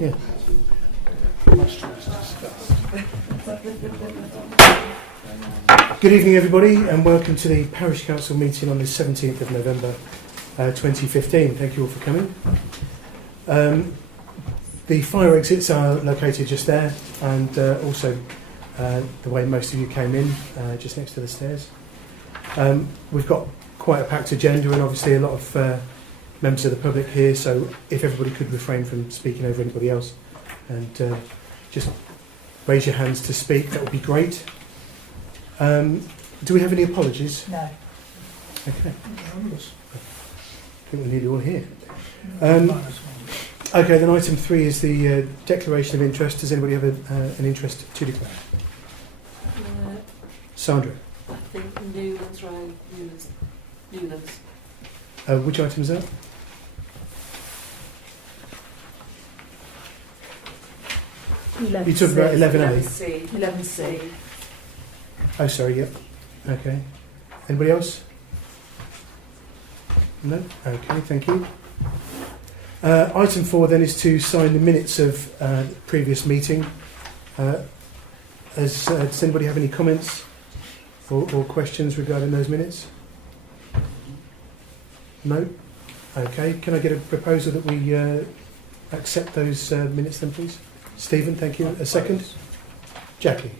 Yeah. Good evening, everybody, and welcome to the Parish Council meeting on the 17th of November 2015. Thank you all for coming. The fire exits are located just there, and also the way most of you came in, just next to the stairs. We've got quite a packed agenda, and obviously a lot of members of the public here, so if everybody could refrain from speaking over anybody else and just raise your hands to speak, that would be great. Do we have any apologies? No. Okay. I think we're nearly all here. Okay, then item 3 is the declaration of interest. Does anybody have an interest to declare? Sandra? I think Newlands Road, Newlands. Which item is that? You talked about 11A? 11C. Oh, sorry, yep. Okay. Anybody else? No? Okay, thank you. Item 4 then is to sign the minutes of the previous meeting. Does anybody have any comments or questions regarding those minutes? No? Okay, can I get a proposal that we accept those minutes then, please? Stephen, thank you. A second? Jackie?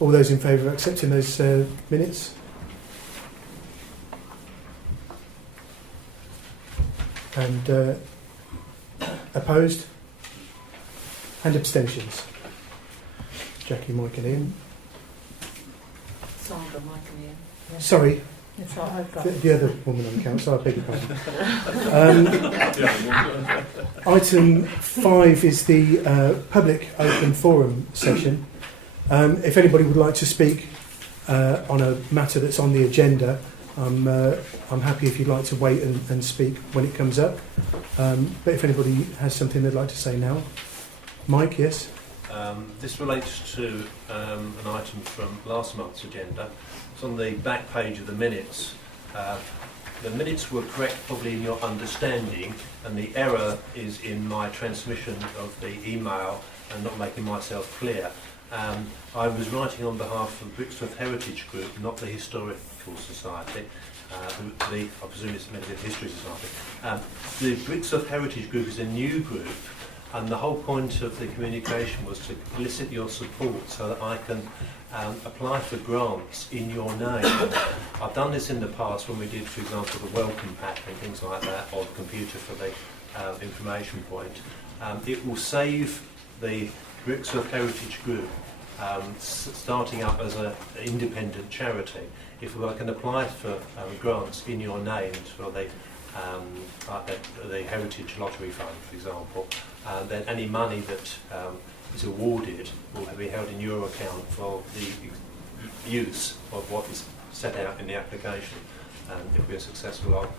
All those in favour of accepting those minutes? And opposed? And abstentions? Jackie, Mike and Ian. Sandra, Mike and Ian. Yeah. Sorry, That's right, I've got the other woman on the council, I beg your pardon. Item 5 is the public open forum session. If anybody would like to speak on a matter that's on the agenda, I'm happy if you'd like to wait and speak when it comes up. But if anybody has something they'd like to say now. Mike, yes? This relates to an item from last month's agenda. It's on the back page of the minutes. The minutes were correct probably in your understanding, and the error is in my transmission of the email and not making myself clear. I was writing on behalf of the Brixworth Heritage Group, not the Historical Society. I presume it's meant to be the History Society. The Brixworth Heritage Group is a new group, and the whole point of the communication was to elicit your support so that I can apply for grants in your name. I've done this in the past when we did, for example, the welcome pack and things like that, or the computer for the information point. It will save the Brixworth Heritage Group starting up as an independent charity. If I can apply for grants in your name for the Heritage Lottery Fund, for example, then any money that is awarded will be held in your account for the use of what is set out in the application. If we are successful, I'll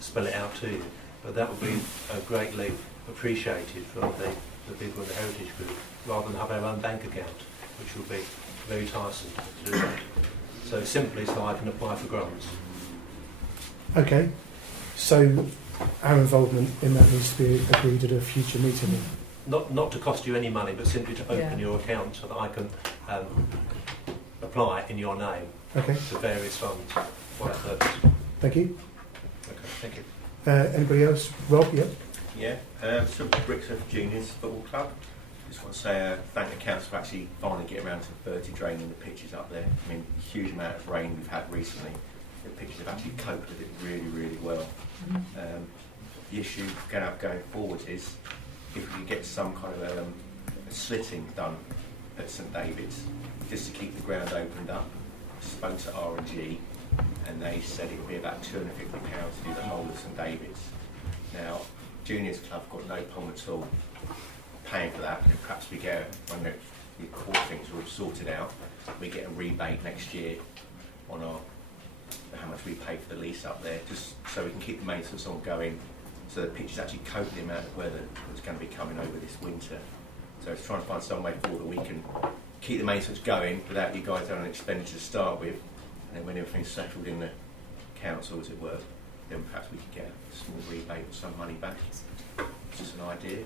spell it out to you. But that would be greatly appreciated from the people in the Heritage Group, rather than have our own bank account, which will be very tiresome to do that. So simply so I can apply for grants. Okay. So our involvement in that needs to be agreed at a future meeting. Not to cost you any money, but simply to open Yeah. your account so that I can apply in your name Okay, to various funds for that purpose. thank you. Okay, thank you. Anybody else? Rob, yep. Yeah, so Brixworth Juniors Football Club. Just want to say thank the council for actually finally getting around to Bertie draining the pitches up there. I mean, huge amount of rain we've had recently. The pitches have actually coped with it really, really well. The issue going forward is if we could get some kind of a slitting done at St David's, just to keep the ground opened up. Spoke to R&G, and they said it would be about £250 to do the whole of St David's. Now, Juniors Club got no problem at all paying for that, and perhaps we get, when the core things are all sorted out, we get a rebate next year on how much we pay for the lease up there, just so we can keep the maintenance on going, so the pitch is actually cope the amount of weather that's going to be coming over this winter. So it's trying to find some way forward that we can keep the maintenance going without you guys having an expenditure to start with, and then when everything's settled in the council, as it were, then perhaps we could get a small rebate or some money back. It's just an idea.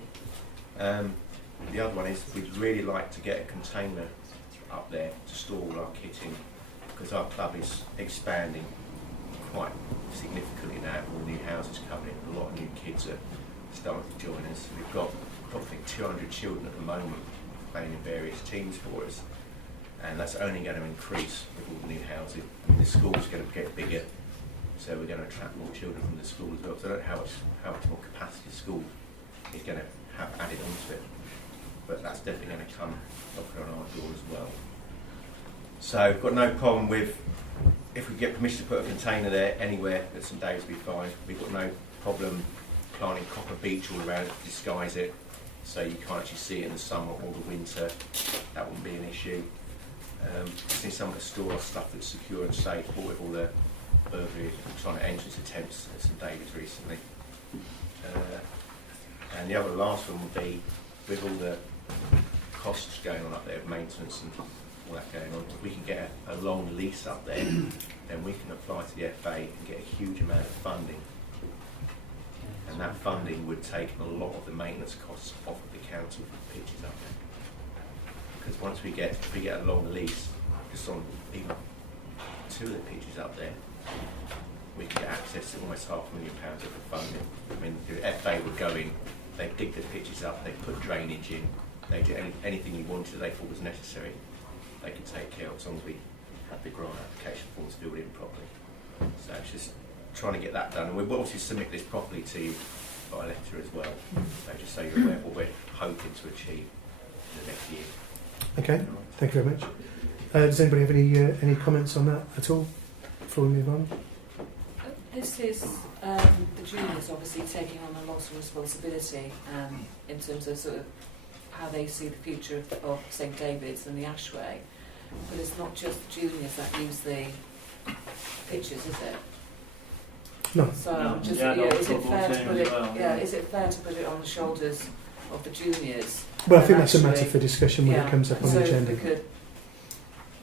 The other one is we'd really like to get a container up there to store all our kit in, because our club is expanding quite significantly now. All the new houses coming in, a lot of new kids are starting to join us. We've got probably 200 children at the moment playing in various teams for us, and that's only going to increase with all the new housing. I mean, the school's going to get bigger, so we're going to attract more children from the school as well. So I don't know how much more capacity the school is going to have added onto it, but that's definitely going to come knocking on our door as well. So we've got no problem with, if we get permission to put a container there anywhere at St David's, will be fine. We've got no problem planting copper beech all around it to disguise it, so you can't actually see it in the summer or the winter. That wouldn't be an issue. Just need somewhere to store our stuff that's secure and safe, or with all the burglary and trying to entrance attempts at St David's recently. And the last one would be, with all the costs going on up there, of maintenance and all that going on, if we can get a long lease up there, then we can apply to the FA and get a huge amount of funding. And that funding would take a lot of the maintenance costs off of the council for the pitches up there. Because once if we get a long lease, just on even 2 of the pitches up there, we can get access to almost £500,000 worth of funding. I mean, the FA would go in, they dig the pitches up, they put drainage in, they do anything you wanted they thought was necessary, they could take care of, as long as we had the grant application forms filled in properly. So it's just trying to get that done, and we'll obviously submit this properly to you by letter as well, so just so you're aware of what we're hoping to achieve in the next year. Okay, thank you very much. Does anybody have any comments on that at all before we move on? This is the juniors obviously taking on a lot of responsibility in terms of sort of how they see the future of St David's and the Ashway, but it's not just the juniors that use the pitches, is it? No. So No. just Yeah, is it fair to put it? well, yeah, is it fair to put it on the shoulders of the juniors? Well, I think that's a Actually, matter for discussion when it comes up on so the agenda. we could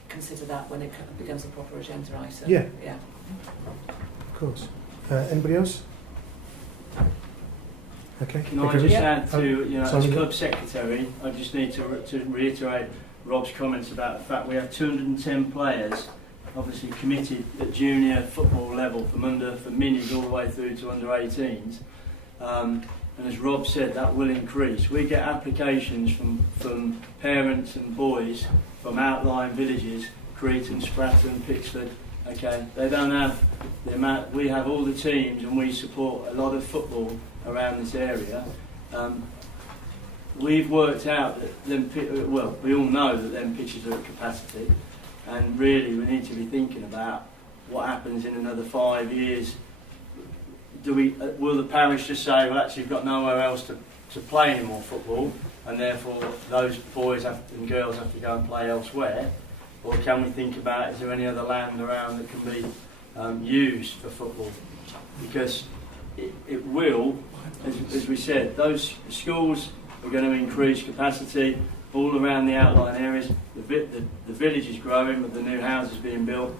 consider that when it becomes a proper agenda item. Yeah. Yeah. Of course. Anybody else? Okay. Can I just add to, as Simon? club secretary, I just need to reiterate Rob's comments about the fact we have 210 players obviously committed at junior football level from minis all the way through to under 18s. And as Rob said, that will increase. We get applications from parents and boys from outlying villages, Cretan, Spratton, Pixford. Okay, they don't have the amount. We have all the teams, and we support a lot of football around this area. We've worked out that we all know that them pitches are at capacity, and really we need to be thinking about what happens in another 5 years. Will the parish just say, well, actually, we've got nowhere else to play any more football, and therefore those boys and girls have to go and play elsewhere? Or can we think about, is there any other land around that can be used for football? Because it will, as we said, those schools are going to increase capacity all around the outlying areas. The village is growing with the new houses being built.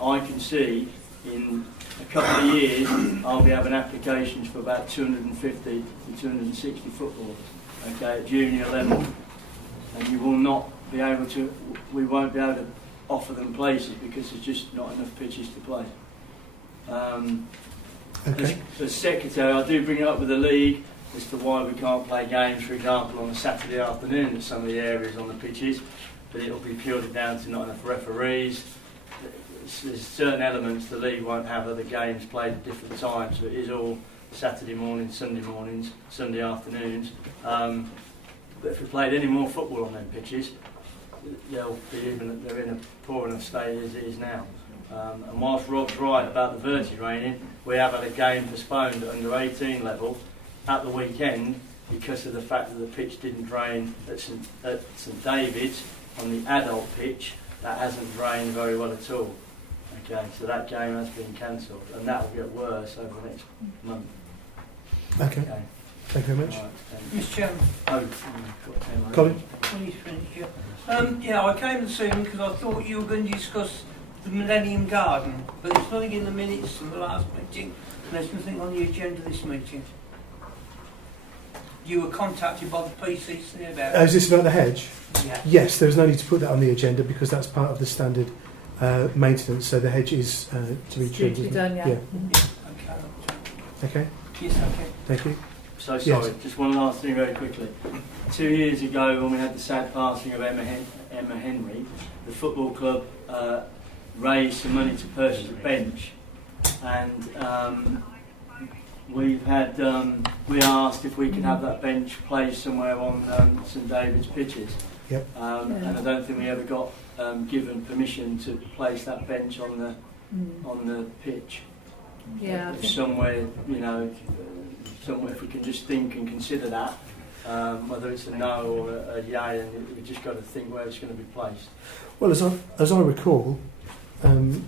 I can see in a couple of years I'll be having applications for about 250 to 260 footballers, okay, at junior level, and you will not be able to, we won't be able to offer them places because there's just not enough pitches to play. Okay. As secretary, I do bring it up with the league as to why we can't play games, for example, on a Saturday afternoon at some of the areas on the pitches, but it'll be purely down to not enough referees. There's certain elements the league won't have other games played at different times, so it is all Saturday mornings, Sunday afternoons. But if we played any more football on them pitches, they're in a poor enough state as it is now. And whilst Rob's right about the verti raining, we have had a game postponed at under 18 level at the weekend because of the fact that the pitch didn't drain at St David's on the adult pitch. That hasn't drained very well at all. Okay, so that game has been cancelled, and that will get worse over the next month. Okay. Thank you very much. Right, Mr. Chairman, Colin? please finish. I came this evening because I thought you were going to discuss the Millennium Garden, but there's nothing in the minutes from the last meeting, and there's nothing on the agenda this meeting. you were contacted by the PCC about Is this about the hedge? Yeah. Yes, there was no need to put that on the agenda because that's part of the standard maintenance. So the hedge is to be trimmed. isn't it? done, yeah. Okay. Yes, okay. Thank you. So sorry, Yes. just one last thing very quickly. 2 years ago, when we had the sad passing of Emma Henry, the football club raised some money to purchase a bench, and we asked if we could have that bench placed somewhere on St David's pitches. Yep. And I don't think we ever got given permission to place that bench on the pitch. Yeah. If somewhere, somewhere, if we can just think and consider that, whether it's a no or a yay, and we just got to think where it's going to be placed. Well, as I recall, and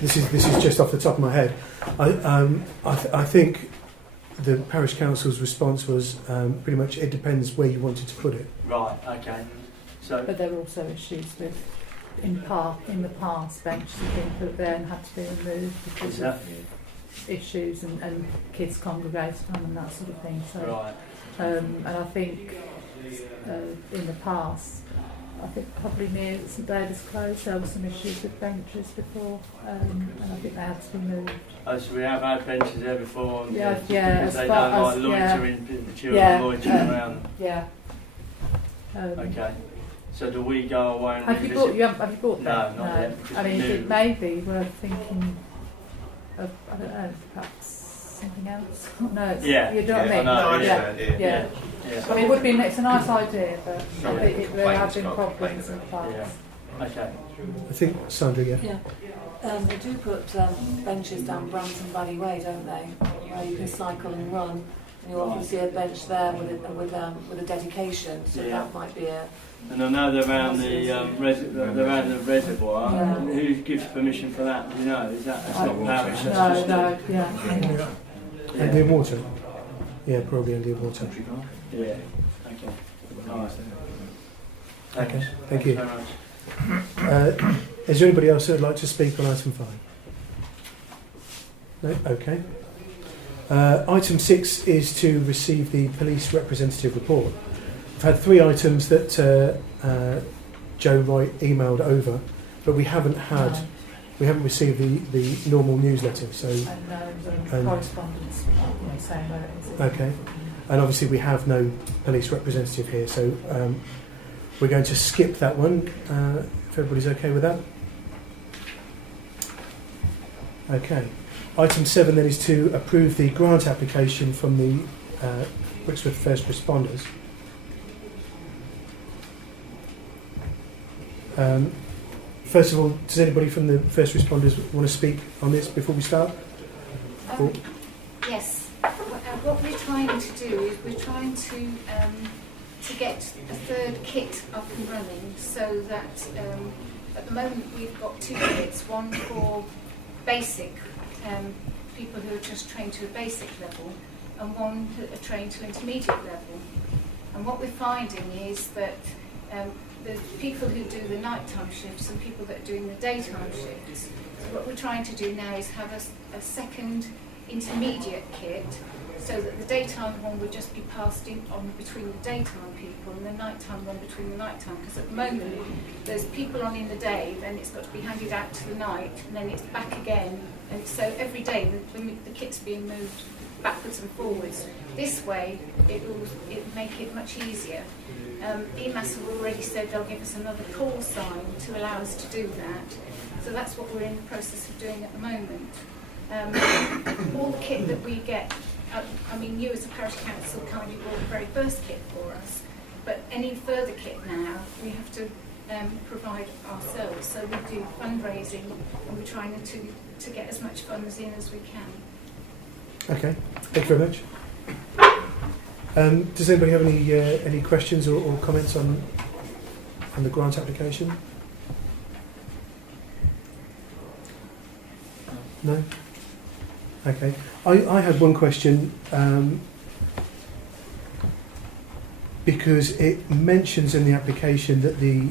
this is just off the top of my head, I think the parish council's response was pretty much it depends where you wanted to put it. Right. Okay. So. But there were also issues with, in the past, benches have been put there and had to be removed because of issues and kids congregated on and that sort of thing. So, Right. and I think in the past, I think probably near St David's Close there were some issues with benches before, and I think they had to be moved. Oh, so we have had benches there before, and Yeah, because as they far don't like as- loitering, the children Yeah, loitering around. Yeah. Okay. So do we go away and Have you revisit? have you bought them? No, not yet, because I mean, we knew. it may be worth thinking of, I don't know, perhaps something else. No, it's, Yeah, you know what I yeah, mean? I know, yeah. Yeah. I mean, it would be, it's a nice idea, but Sorry, I think there have been complaints, problems in the past. Yeah. Okay. I think Sandra, yeah. Yeah. They do put benches down Brampton Valley Way, don't they? Where you can cycle and run, and you often see a bench there with a dedication. So Yeah. that might be a. And I know they're around the reservoir. Yeah. And who gives permission for that? Do you know? Is that it's not parish? That's No, just no, yeah. Yeah. Andy and Water. Yeah, probably Andy and Water. Yeah. Okay. All right. Thanks. Okay, thank you. Thanks very much. Is there anybody else who would like to speak on item 5? No? Okay. Item 6 is to receive the police representative report. I've had 3 items that Joe Wright emailed over, but we haven't received the normal newsletter. So And correspondence, saying where it is. okay, and obviously we have no police representative here, so we're going to skip that one. If everybody's okay with that. Okay. Item 7 then is to approve the grant application from the Brixworth First Responders. First of all, does anybody from the First Responders want to speak on this before we start? Yes. What we're trying to do is we're trying to get a third kit up and running, so that at the moment we've got 2 kits, one for basic people who are just trained to a basic level, and one who are trained to intermediate level. And what we're finding is that the people who do the nighttime shifts and people that are doing the daytime shifts, so what we're trying to do now is have a second intermediate kit, so that the daytime one would just be passed in on between the daytime people and the nighttime one between the nighttime, because at the moment there's people on in the day, then it's got to be handed out to the night, and then it's back again, and so every day the kit's being moved backwards and forwards. This way it'll make it much easier. EMAS have already said they'll give us another call sign to allow us to do that, so that's what we're in the process of doing at the moment. All the kit that we get, I mean, you as a parish council kindly bought the very first kit for us, but any further kit now we have to provide ourselves. So we do fundraising, and we're trying to get as much funds in as we can. Okay, thank you very much. Does anybody have any questions or comments on the grant application? No? Okay. I had one question because it mentions in the application that the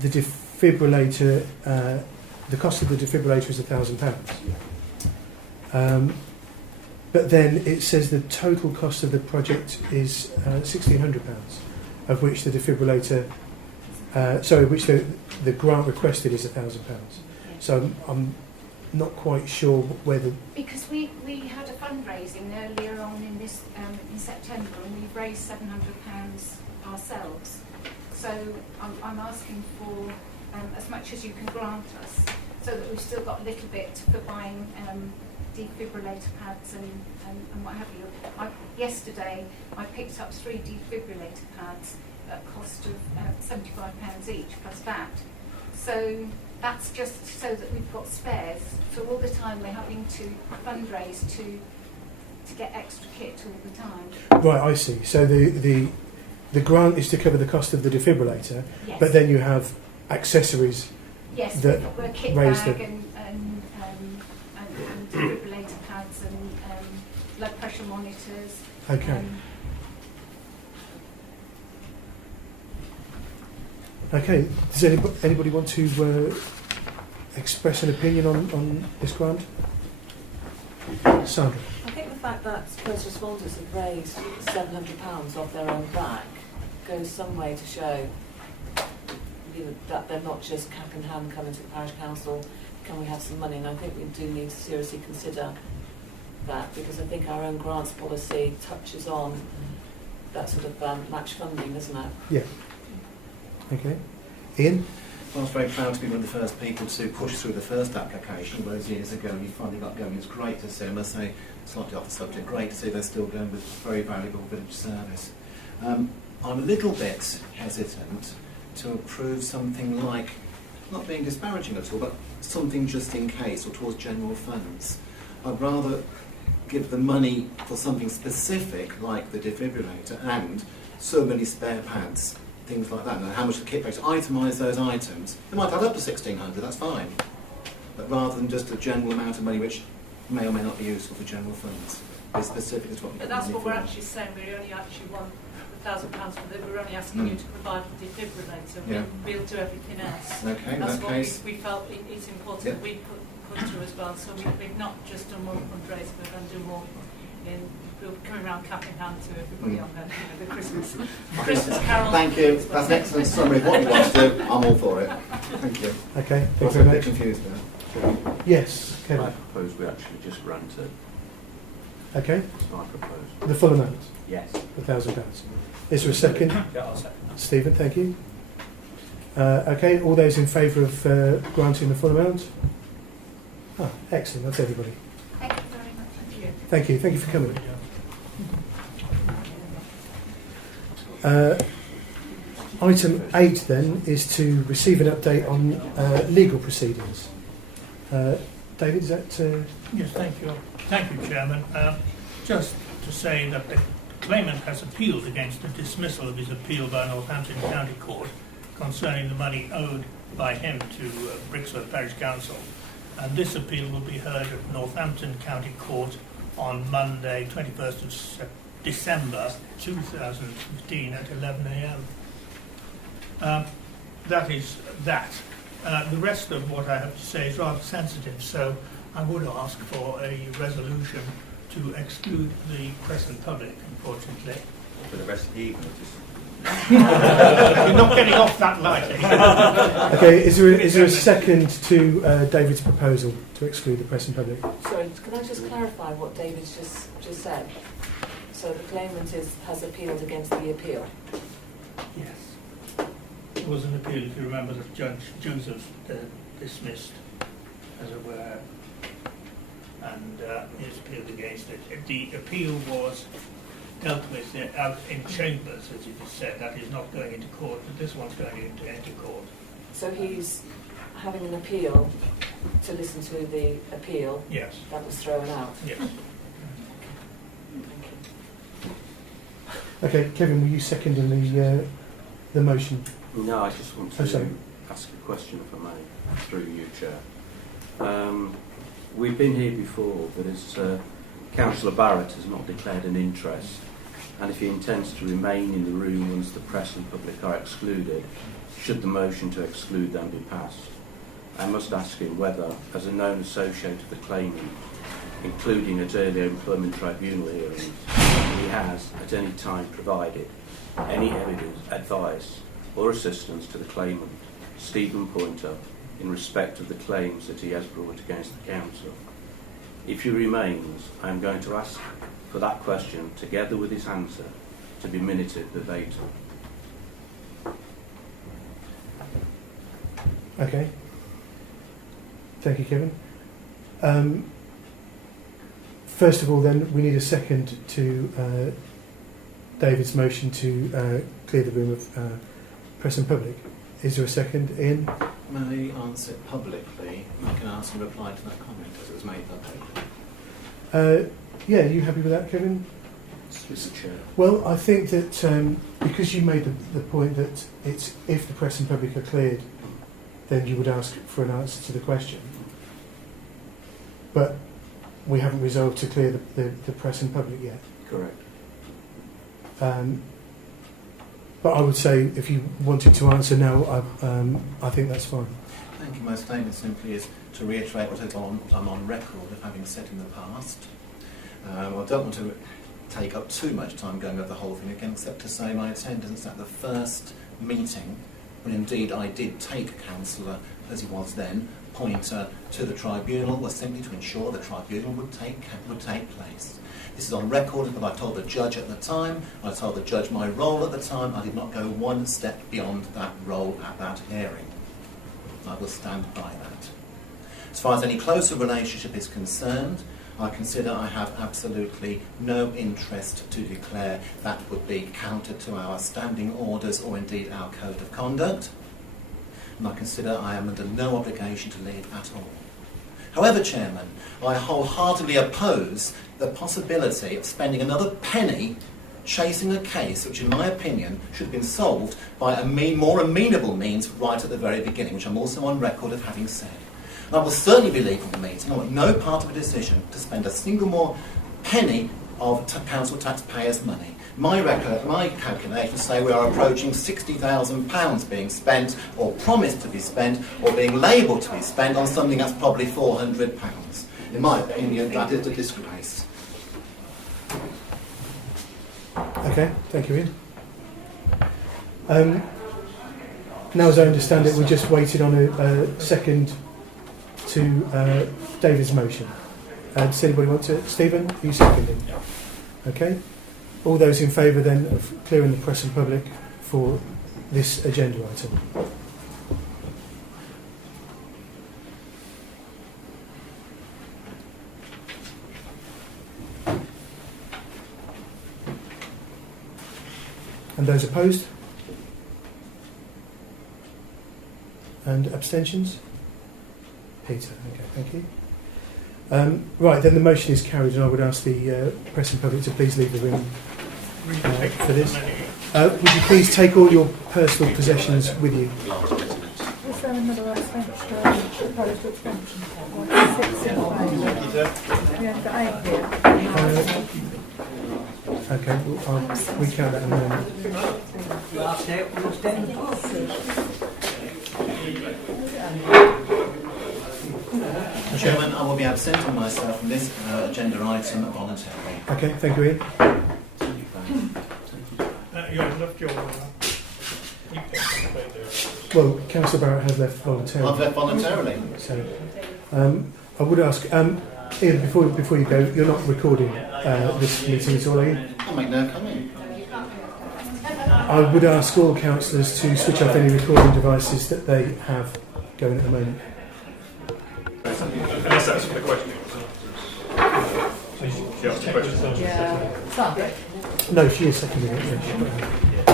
defibrillator, the cost of the defibrillator is £1,000. but then it says the total cost of the project is £1,600, of which the defibrillator, which the grant requested is £1,000. So I'm not quite sure whether... Because we had a fundraising earlier on in this in September, and we've raised £700 ourselves. So I'm asking for as much as you can grant us, so that we've still got a little bit for buying defibrillator pads and what have you. Yesterday I picked up 3 defibrillator pads at a cost of £75 each plus that. So that's just so that we've got spares. So all the time we're having to fundraise to get extra kit all the time. Right, I see. So the grant is to cover the cost of the defibrillator, Yes. but then you have accessories. Yes, that we're kit raise bag the- and defibrillator pads and blood pressure monitors. Okay. Okay. Does anybody want to express an opinion on this grant? Sandra. I think the fact that first responders have raised £700 off their own back goes some way to show, you know, that they're not just cap in hand coming to the parish council, can we have some money? And I think we do need to seriously consider that, because I think our own grants policy touches on that sort of match funding, doesn't it? Yeah. Okay. Ian? I was very proud to be one of the first people to push through the first application, whereas years ago you finally got going. It's great to see, I must say, slightly off the subject, great to see they're still going with very valuable village service. I'm a little bit hesitant to approve something like, not being disparaging at all, but something just in case or towards general funds. I'd rather give the money for something specific like the defibrillator and so many spare pads, things like that, and how much the kit breaks, itemise those items. They might add up to 1,600, that's fine. But rather than just a general amount of money which may or may not be useful for general funds, be specific as what we But get that's money what for. we're actually saying, we only actually want £1,000 for that, we're only asking you to provide the defibrillator, Yeah. we'll do everything else. Okay, in That's that what case, we felt it's important Yeah. that we put through as well, so we've not just done more fundraising, we're going to do more we'll be coming around cap in hand to everybody on the Christmas carol. thank you. That's an excellent summary of what you want to do. I'm all for it. Thank you. Okay. I Thank was you a very bit much. confused there. Yes. Kevin. I propose we actually just grant it. Okay. I propose. The full amount, Yes. £1,000. Is there a second? Yeah, I'll second. Stephen, thank you. Okay, all those in favour of granting the full amount? Ah, excellent, that's everybody. Thank you very much. Thank you. Thank you, thank you for coming. Item 8 then is to receive an update on legal proceedings. David, is that... Yes, thank you. Thank you, Chairman. Just to say that the claimant has appealed against the dismissal of his appeal by Northampton County Court concerning the money owed by him to Brixworth Parish Council. And this appeal will be heard at Northampton County Court on Monday, 21st of December 2015 at 11 a.m. That is that. The rest of what I have to say is rather sensitive, so I would ask for a resolution to exclude the press and public, unfortunately. For the rest of the evening, just You're not getting off that lightly. Okay, is there a second to David's proposal to exclude the press and public? Sorry, can I just clarify what David's just said? So the claimant has appealed against the appeal. Yes. It was an appeal, if you remember, that Judge Joseph dismissed, as it were, and he's appealed against it. The appeal was dealt with out in chambers, as it is said. That is not going into court, but this one's going into court. So he's having an appeal to listen to the appeal Yes. that was thrown out. Yes. Thank you. Okay, Kevin, were you seconding the motion? No, I just want Oh, to sorry. ask a question, if I may, through you, Chair. We've been here before, but as Councillor Barrett has not declared an interest, and if he intends to remain in the room once the press and public are excluded, should the motion to exclude them be passed, I must ask him whether, as a known associate of the claimant, including at early employment tribunal hearings, he has at any time provided any evidence, advice or assistance to the claimant, Stephen Pointer, in respect of the claims that he has brought against the council. If he remains, I am going to ask for that question, together with his answer, to be minuted verbatim. Okay. Thank you, Kevin. First of all, then, we need a second to David's motion to clear the room of press and public. Is there a second? Ian? May I answer it publicly? I can ask and reply to that comment as it was made publicly. Yeah, are you happy with that, Kevin? Mr. Chair. Well, I think that because you made the point that it's if the press and public are cleared, then you would ask for an answer to the question. But we haven't resolved to clear the press and public yet. Correct. But I would say if you wanted to answer now, I think that's fine. Thank you. My statement simply is to reiterate what I'm on record of having said in the past. I don't want to take up too much time going over the whole thing again, except to say my attendance at the first meeting, when indeed I did take Councillor, as he was then, Pointer to the tribunal, was simply to ensure the tribunal would take place. This is on record of what I told the judge at the time. I told the judge my role at the time. I did not go one step beyond that role at that hearing. I will stand by that. As far as any closer relationship is concerned, I consider I have absolutely no interest to declare that would be counter to our standing orders or indeed our code of conduct. And I consider I am under no obligation to leave at all. However, Chairman, I wholeheartedly oppose the possibility of spending another penny chasing a case which, in my opinion, should have been solved by a more amenable means right at the very beginning, which I'm also on record of having said. And I will certainly be leaving the meeting. I want no part of a decision to spend a single more penny of council taxpayers' money. My calculations say we are approaching £60,000 being spent, or promised to be spent, or being labelled to be spent on something that's probably £400. In my opinion, that is a disgrace. Okay, thank you, Ian. Now, as I understand it, we just waited on a second to David's motion. Does anybody want to? Stephen, are you seconding? Yeah. Okay. All those in favour then of clearing the press and public for this agenda item? And those opposed? And abstentions? Peter, okay, thank you. Right, then the motion is carried, and I would ask the press and public to please leave the room for this. Would you please take all your personal possessions with you? Is there another proposed extension? We have got 8 here. Okay, I'll recount that in a moment. Chairman, I will be absenting myself from this agenda item voluntarily. Okay, thank you, Ian. You have left your... Well, Councillor Barrett has left voluntarily. I've left voluntarily. So, I would ask, Ian, before you go, you're not recording this meeting at all, are you? I'll make no comment. I would ask all councillors to switch off any recording devices that they have going at the moment. Unless that's for the question. Yeah. Sorry. No, she is seconding it. Yeah.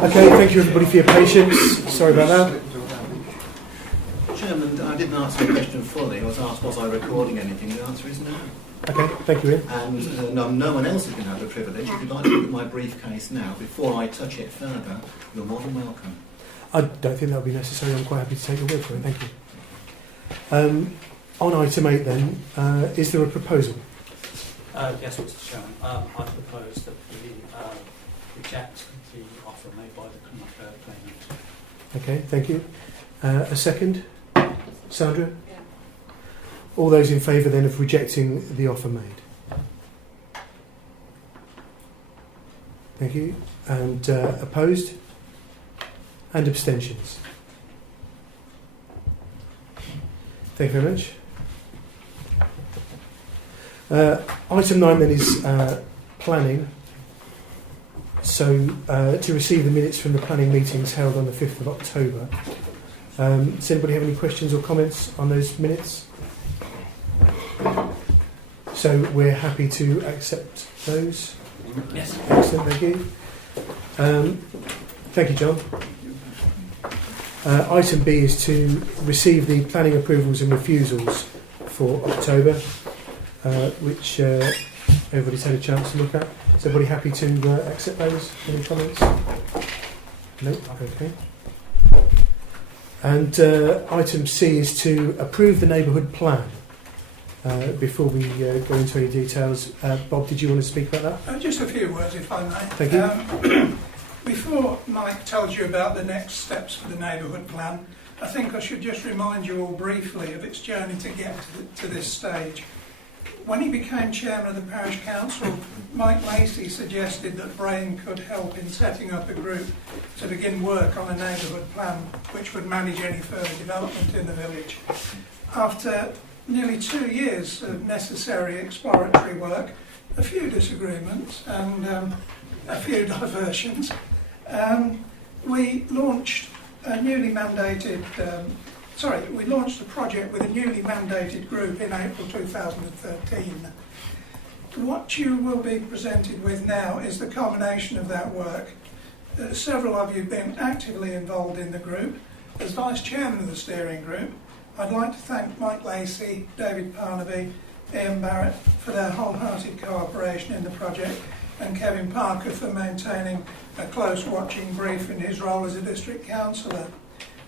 Okay, thank you everybody for your patience. Sorry about that. Chairman, I didn't answer the question fully. I was asked, was I recording anything? The answer is no. Okay, thank you, Ian. And no one else is going to have the privilege. If you'd like to look at my briefcase now, before I touch it further, you're more than welcome. I don't think that would be necessary. I'm quite happy to take your word for it. Thank you. On item 8 then, is there a proposal? Yes, Mr. Chairman. I propose that we reject the offer made by the claimant. Okay, thank you. A second? Sandra? Yeah. All those in favour then of rejecting the offer made? Thank you. And opposed? And abstentions? Thank you very much. Item 9 then is planning. So to receive the minutes from the planning meetings held on the 5th of October. Does anybody have any questions or comments on those minutes? So we're happy to accept those. Yes. Excellent, thank you. Thank you, John. Item B is to receive the planning approvals and refusals for October, which everybody's had a chance to look at. Is everybody happy to accept those? Any comments? No? Okay. And item C is to approve the neighbourhood plan. Before we go into any details, Bob, did you want to speak about that? Just a few words, if I may. Thank you. Before Mike tells you about the next steps for the neighbourhood plan, I think I should just remind you all briefly of its journey to get to this stage. When he became chairman of the parish council, Mike Lacey suggested that Brain could help in setting up a group to begin work on a neighbourhood plan which would manage any further development in the village. After nearly 2 years of necessary exploratory work, a few disagreements and a few diversions, we launched a newly mandated we launched the project with a newly mandated group in April 2013. What you will be presented with now is the culmination of that work. Several of you have been actively involved in the group. As Vice Chairman of the steering group, I'd like to thank Mike Lacey, David Parnaby, Ian Barrett for their wholehearted cooperation in the project, and Kevin Parker for maintaining a close watching brief in his role as a district councillor.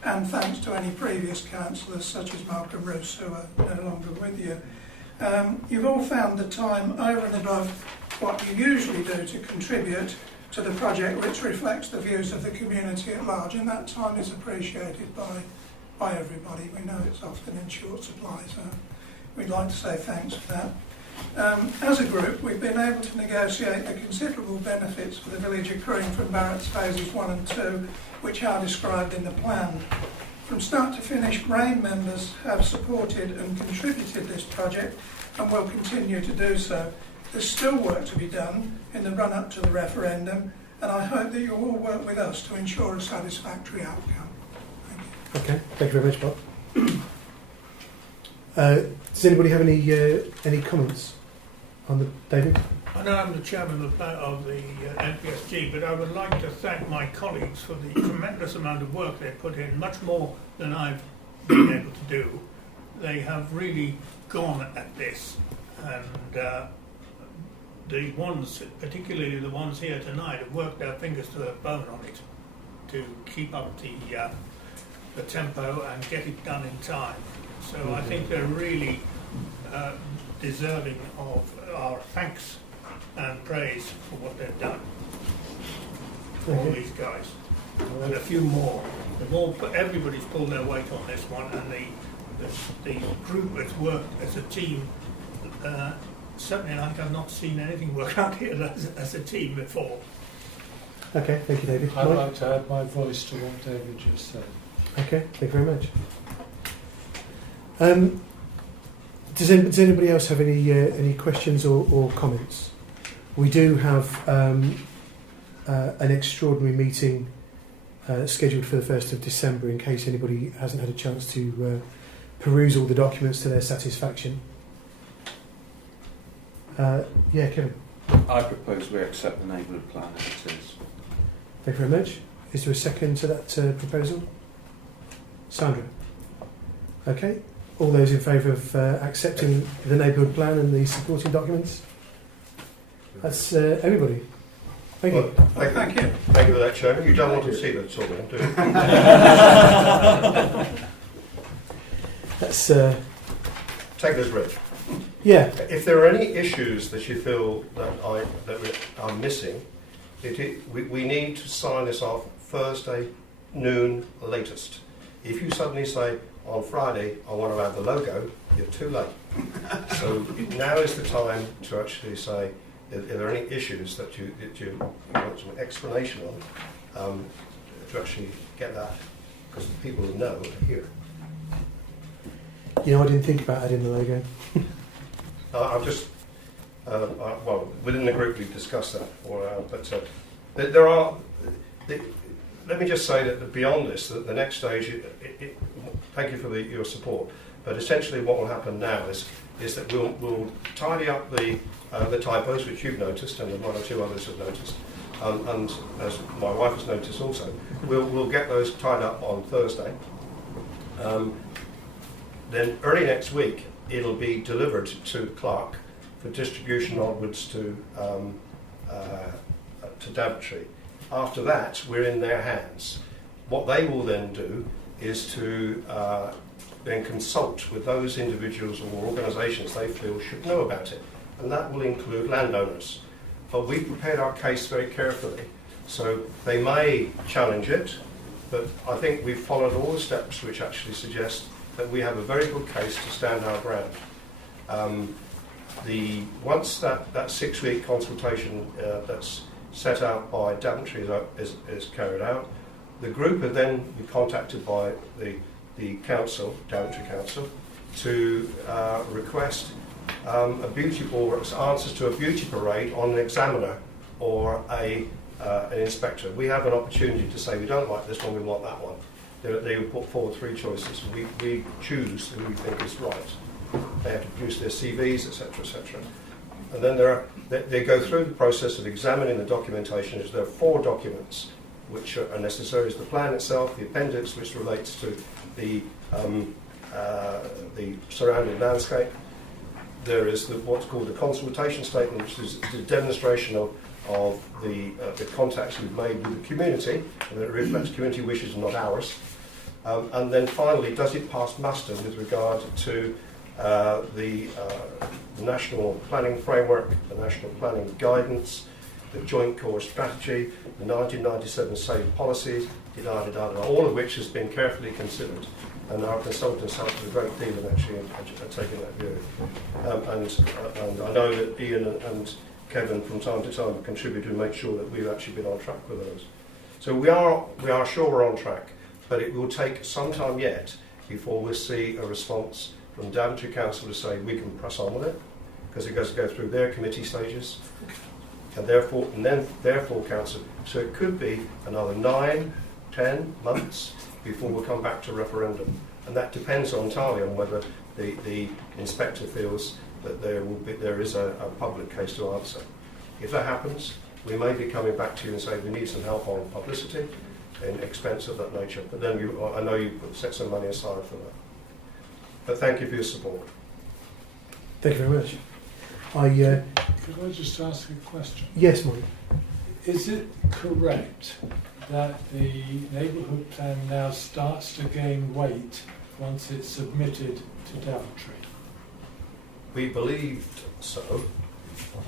And thanks to any previous councillors such as Malcolm Roos, who are no longer with you. You've all found the time over and above what you usually do to contribute to the project, which reflects the views of the community at large, and that time is appreciated by everybody. We know it's often in short supply, so we'd like to say thanks for that. As a group, we've been able to negotiate the considerable benefits for the village accruing from Barrett's phases 1 and 2, which are described in the plan. From start to finish, Brain members have supported and contributed this project and will continue to do so. There's still work to be done in the run-up to the referendum, and I hope that you'll all work with us to ensure a satisfactory outcome. Thank you. Okay, thank you very much, Bob. Does anybody have any comments on the David? I know I'm the chairman of the NPSG, but I would like to thank my colleagues for the tremendous amount of work they put in, much more than I've been able to do. They have really gone at this, and the ones, particularly the ones here tonight, have worked their fingers to the bone on it to keep up the tempo and get it done in time. So I think they're really deserving of our thanks and praise for what they've done. All these guys, and a few more. Everybody's pulled their weight on this one, and the group has worked as a team. Certainly, I think I've not seen anything work out here as a team before. Okay, thank you, David. I'd like to add my voice to what David just said. Okay, thank you very much. Does anybody else have any questions or comments? We do have an extraordinary meeting scheduled for the 1st of December in case anybody hasn't had a chance to peruse all the documents to their satisfaction. Yeah, Kevin. I propose we accept the neighbourhood plan as it is. Thank you very much. Is there a second to that proposal? Sandra. Okay. All those in favour of accepting the neighbourhood plan and the supporting documents? That's everybody. Thank you. Well, thank you. Thank you for that, Chairman. You don't want to see that sort of do you? That's take it as read. Yeah. If there are any issues that you feel that I'm missing, we need to sign this off Thursday noon latest. If you suddenly say on Friday I want to add the logo, you're too late. So now is the time to actually say, are there any issues that you want some explanation on, to actually get that, because the people who know are here. You know, I didn't think about adding the logo. I've just, well, within the group we've discussed that, but there are, let me just say that beyond this, that the next stage, thank you for your support, but essentially what will happen now is that we'll tidy up the typos, which you've noticed, and one or two others have noticed, and as my wife has noticed also, we'll get those tied up on Thursday. Then early next week, it'll be delivered to the clerk for distribution onwards to Daventry. After that, we're in their hands. What they will then do is to then consult with those individuals or organisations they feel should know about it, and that will include landowners. But we've prepared our case very carefully, so they may challenge it, but I think we've followed all the steps which actually suggest that we have a very good case to stand our ground. Once that 6-week consultation that's set out by Daventry is carried out, the group would then be contacted by the council, Daventry Council, to request a beauty or answers to a beauty parade on an examiner or an inspector. We have an opportunity to say we don't like this one, we want that one. They will put forward 3 choices. We choose who we think is right. They have to produce their CVs, etc., etc. And then they go through the process of examining the documentation. There are 4 documents which are necessary: is the plan itself, the appendix which relates to the surrounding landscape. There is what's called a consultation statement, which is the demonstration of the contacts we've made with the community, and it reflects community wishes and not ours. And then finally, does it pass muster with regard to the National Planning Framework, the National Planning Guidance, the Joint Core Strategy, the 1997 SAVE policies, all of which has been carefully considered. And our consultants have a great deal of actually taking that view. And I know that Ian and Kevin from time to time contribute to make sure that we've actually been on track with those. So we are sure we're on track, but it will take some time yet before we see a response from Daventry Council to say we can press on with it, because it has to go through their committee stages, and then their full council. So it could be another 9-10 months before we'll come back to referendum, and that depends entirely on whether the inspector feels that there is a public case to answer. If that happens, we may be coming back to you and say we need some help on publicity and expense of that nature. But then I know you set some money aside for that. But thank you for your support. Thank you very much. Could I just ask a question? Yes, Mike. Is it correct that the neighbourhood plan now starts to gain weight once it's submitted to Daventry? We believed so,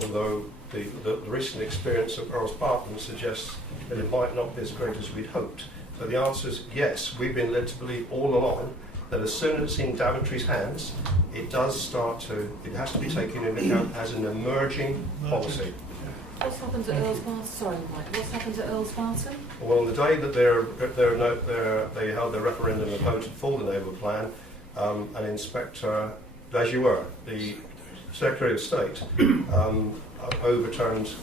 although the recent experience of Earls Barton suggests that it might not be as great as we'd hoped. So the answer is yes. We've been led to believe all along that as soon as it's in Daventry's hands, it has to be taken into account as an emerging policy. What's happened at Earls Barton? Sorry, Mike. What's happened at Earls Barton? Well, on the day that they held their referendum and voted for the neighbourhood plan, an inspector, as you were, the Secretary of State, overturned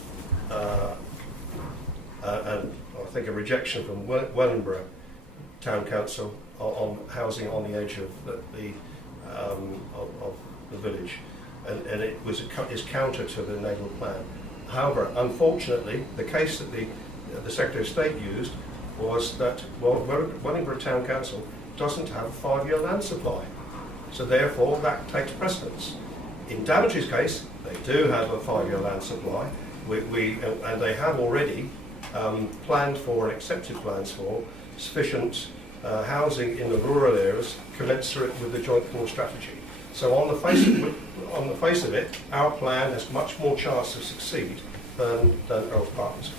and I think a rejection from Wellingborough Town Council on housing on the edge of the village, and it is counter to the neighbourhood plan. However, unfortunately, the case that the Secretary of State used was that Wellingborough Town Council doesn't have a 5-year land supply. So therefore, that takes precedence. In Damage's case, they do have a 5-year land supply, and they have already planned for and accepted plans for sufficient housing in the rural areas commensurate with the joint force strategy. So on the face of it, our plan has much more chance to succeed than Earl's Partners.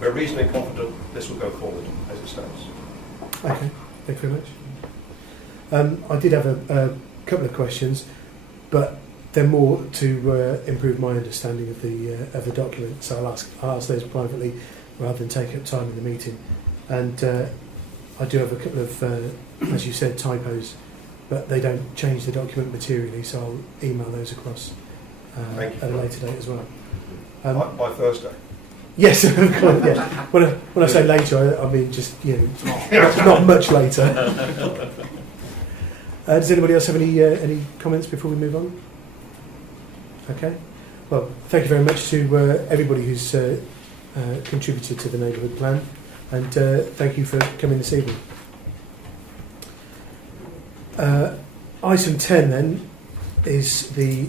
We're reasonably confident this will go forward as it stands. Okay, thank you very much. I did have a couple of questions, but they're more to improve my understanding of the document. So I'll ask those privately rather than take up time in the meeting. And I do have a couple of, as you said, typos, but they don't change the document materially. So I'll email those across at a later date as well. By Thursday. Yes, yeah. When I say later, I mean just not much later. Does anybody else have any comments before we move on? Okay. Well, thank you very much to everybody who's contributed to the neighbourhood plan, and thank you for coming this evening. Item 10 then is the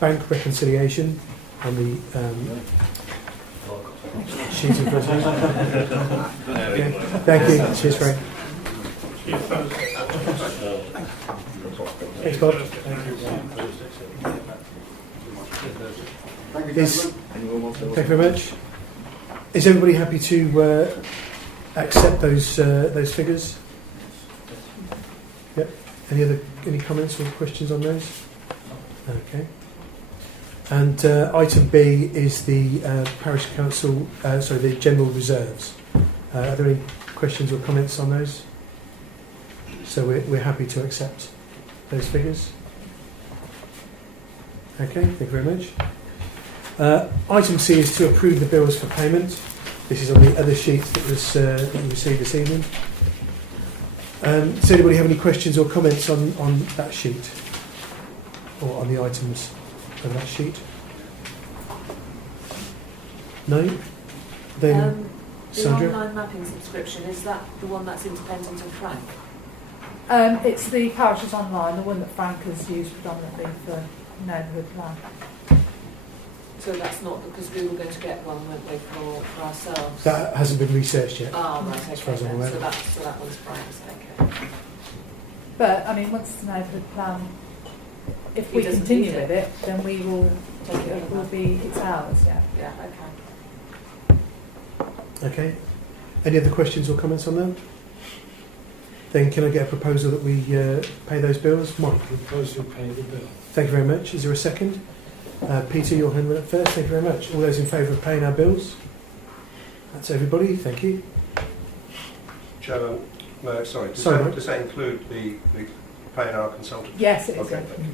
bank reconciliation and the sheet in front of you. Thank you. Cheers, Frank. Thanks, Bob. Thank you very much. Is everybody happy to accept those figures? Yep. Any comments or questions on those? Okay. And item B is the parish council, the general reserves. Are there any questions or comments on those? So we're happy to accept those figures. Okay, thank you very much. Item C is to approve the bills for payment. This is on the other sheet that you received this evening. Does anybody have any questions or comments on that sheet? Or on the items of that sheet? No? Then, the Sandra? online mapping subscription, is that the one that's independent of Frank? It's the parishes online, the one that Frank has used predominantly for neighbourhood plan. So that's not because we were going to get one, weren't we, for ourselves? That hasn't been researched yet. Oh, right, okay. As far as I'm aware. So that one's Frank's, okay. But, I mean, once the neighbourhood plan, if He we doesn't continue need it. with it, then we will Take it it will be it's ours, yeah. Yeah, okay. Okay. Any other questions or comments on that? Then can I get a proposal that we pay those bills? Mike? Propose we pay the bill. Thank you very much. Is there a second? Peter, your hand went up first. Thank you very much. All those in favour of paying our bills? That's everybody. Thank you. Chairman, no, sorry. Sorry, Does that include the paying our consultant? Yes, it is. Okay, thank you.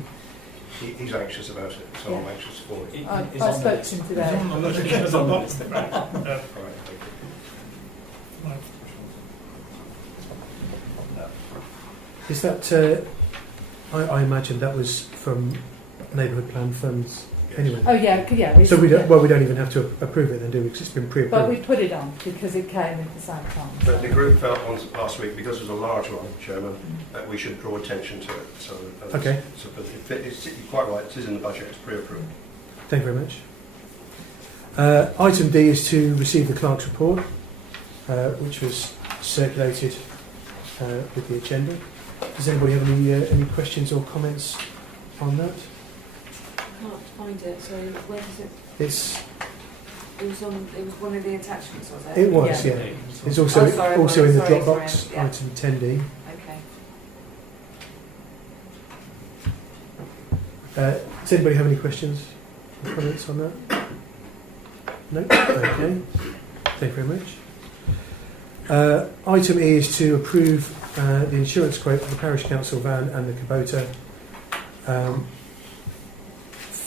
He's anxious about it, so I'm anxious for it. I spoke to him today. Right, thank you. Is that? I imagine that was from neighbourhood plan funds. Anyway. Oh yeah, yeah. So we don't even have to approve it then, do we? Because it's been pre-approved. But we put it on because it came at the same time. But the group felt last week, because it was a large one, Chairman, that we should draw attention to it. So, okay. So, but you're quite right, it is in the budget, it's pre-approved. Thank you very much. Item D is to receive the clerk's report, which was circulated with the agenda. Does anybody have any questions or comments on that? I can't find it, so where is it? It was one of the attachments, was it? It was, yeah. It's also in the Dropbox, yeah. item 10D. Okay. Does anybody have any questions or comments on that? No? Okay. Thank you very much. Item E is to approve the insurance quote for the parish council van and the Kubota.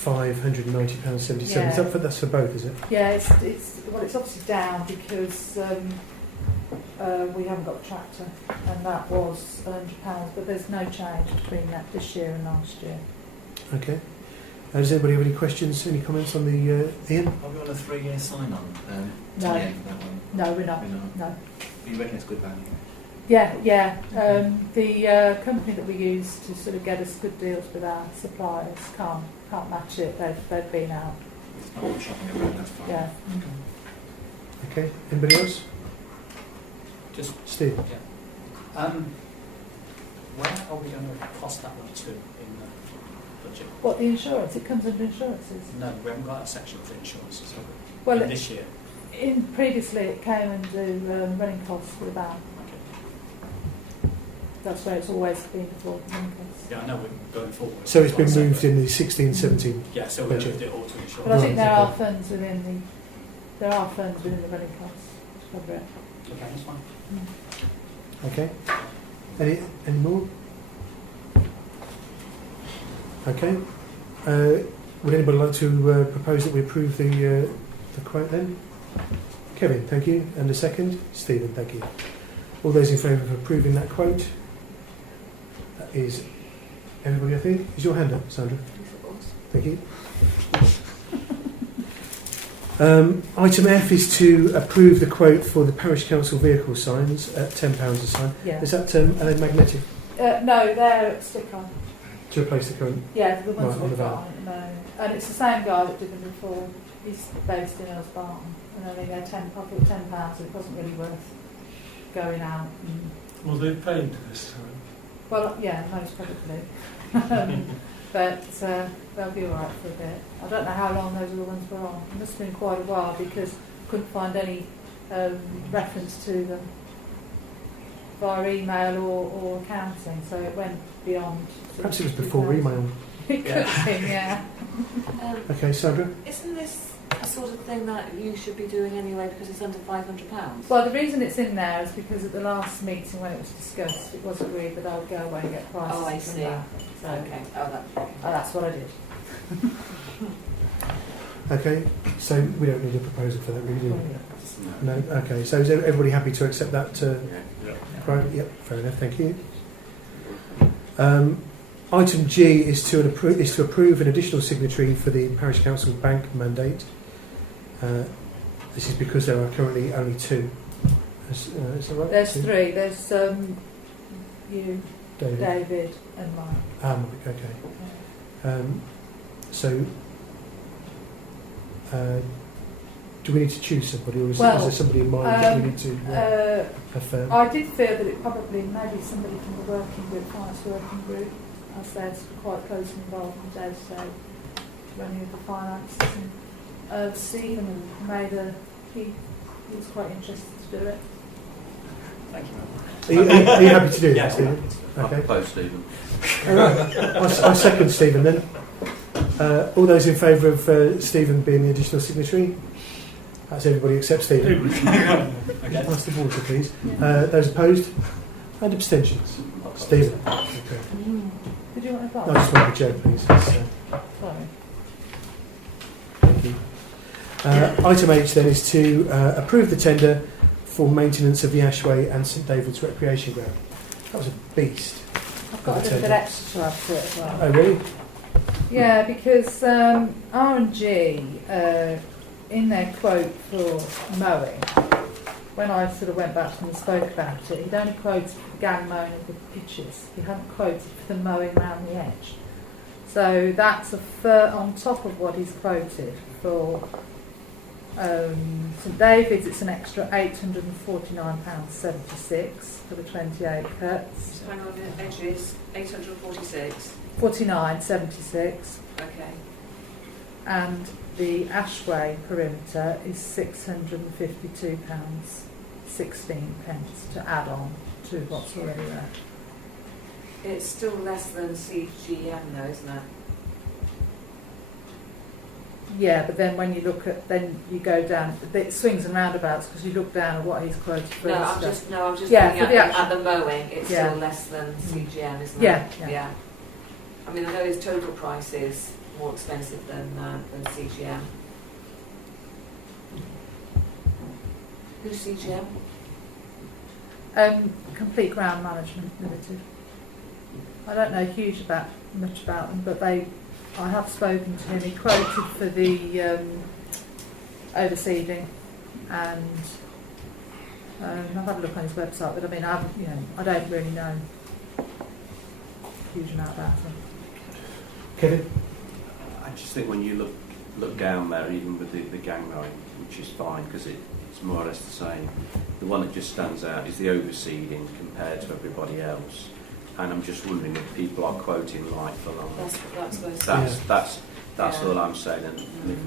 £590.77. Yeah. That's for both, is it? Yeah, it's obviously down because we haven't got a tractor, and that was £100. But there's no change between that this year and last year. Okay. Does anybody have any questions, any comments on the Ian? Are we on a 3-year sign-on? No. That one? No, we're not. We're not. No. You reckon it's good value? Yeah. The company that we use to sort of get us good deals with our suppliers can't match it. They've been out. Oh, I'm shopping around, that's fine. Yeah. Okay. Anybody else? Just Steve. yeah. Where are we going to cost that one to in the budget? What, the insurance? It comes under insurances. No, we haven't got a section for insurances, have we? Well, In this year. Previously it came under running costs for the van. Okay. That's where it's always been before, running costs. Yeah, I know we're going forward. So it's been Like I said, moved in the 16-17. Yeah, so we budget. moved it all to insurance. But I think Right, there are okay. funds within the running costs to cover it. Okay, that's fine. Okay. Any more? Okay. Would anybody like to propose that we approve the quote then? Kevin, thank you. And a second? Stephen, thank you. All those in favour of approving that quote? That is everybody, I think. Is your hand up, Sandra? Thank you. Item F is to approve the quote for the parish council vehicle signs at £10 a sign. Yeah. Is that are they magnetic No, they're stick on. to replace the current? Yeah, the ones Right, on we've the got at the moment. And it's the same guy that did them before. He's based in Earls Barton. And I think they're £10, so it wasn't really worth going out. Well, they paid this time. Well, yeah, most probably. But they'll be alright for a bit. I don't know how long those other ones were on. It must have been quite a while because I couldn't find any reference to them via email or accounting, so it went beyond. Perhaps it was before email. It could have been, yeah. Okay, Sandra? Isn't this a sort of thing that you should be doing anyway because it's under £500? Well, the reason it's in there is because at the last meeting when it was discussed, it was agreed that I would go away and get prices. Oh, I from see. that. So, Okay. that's what I did. Okay, so we don't need a proposal for that, really, do we? No? Okay, so is everybody happy to accept that? Quote? Yep, fair enough, thank you. Item G is to approve an additional signatory for the Parish Council bank mandate. This is because there are currently only two. Is that right? There's Two? three. There's you, David and Mike. Mike, okay. So, do we need to choose somebody, or is there somebody in mind that we need to affirm? I did feel that it probably maybe somebody from the working group, finance working group, as they're quite closely involved in day-to-day running of the finances. And Stephen he was quite interested to do it. Thank you. Are you happy to do that, Yeah, Stephen? I Okay. propose Stephen. All right. I second Stephen then. All those in favour of Stephen being the additional signatory? That's everybody except Stephen. Pass the water, please. Those opposed? And abstentions? Stephen. Okay. Did you want to I vote? just want to joke, please. Sorry. Thank you. Item H then is to approve the tender for maintenance of the Ashway and St David's recreation ground. That was a beast. I've got a little bit extra to add to it as well. Oh, really? Yeah, because R&G, in their quote for mowing, when I sort of went back to them and spoke about it, he'd only quoted for the gang mowing of the pitches. He hadn't quoted for the mowing around the edge. So that's on top of what he's quoted for St David's. It's an extra £849.76 for the 28 cuts. Hang on, the edge is 846. 49.76. Okay. And the Ashway perimeter is £652.16 to add on to what's already there. It's still less than CGM though, isn't it? Yeah, but then when you look at, then you go down, it swings and roundabouts because you look down at what he's quoted for. No, his I'm stuff. just Yeah, looking for the at the mowing. It's Yeah. still less than CGM, isn't it? Yeah. I mean, I know his total price is more expensive than CGM. Who's CGM? Complete Ground Management Limited. I don't know much about them, but I have spoken to him. He quoted for the overseeding and I've had a look on his website, but I mean, I don't really know a huge amount about him. Kevin? I just think when you look down there, even with the gangway, which is fine because it's more or less the same, the one that just stands out is the overseeding compared to everybody else. And I'm just wondering if people are quoting like for like. That's all I'm saying. And if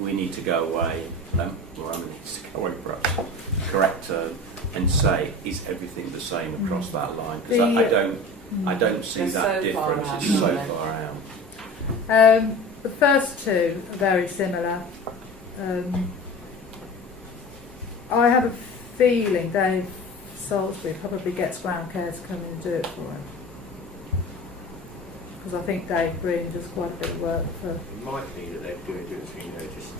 we need to go away, needs to go away perhaps, correct and say, is everything the same across that line? Because I don't see that difference. It's so far out. The first two are very similar. I have a feeling Dave Salisbury probably gets ground care to come in and do it for him. Because I think Dave Breen does quite a bit of work for... It might be that they're doing it, just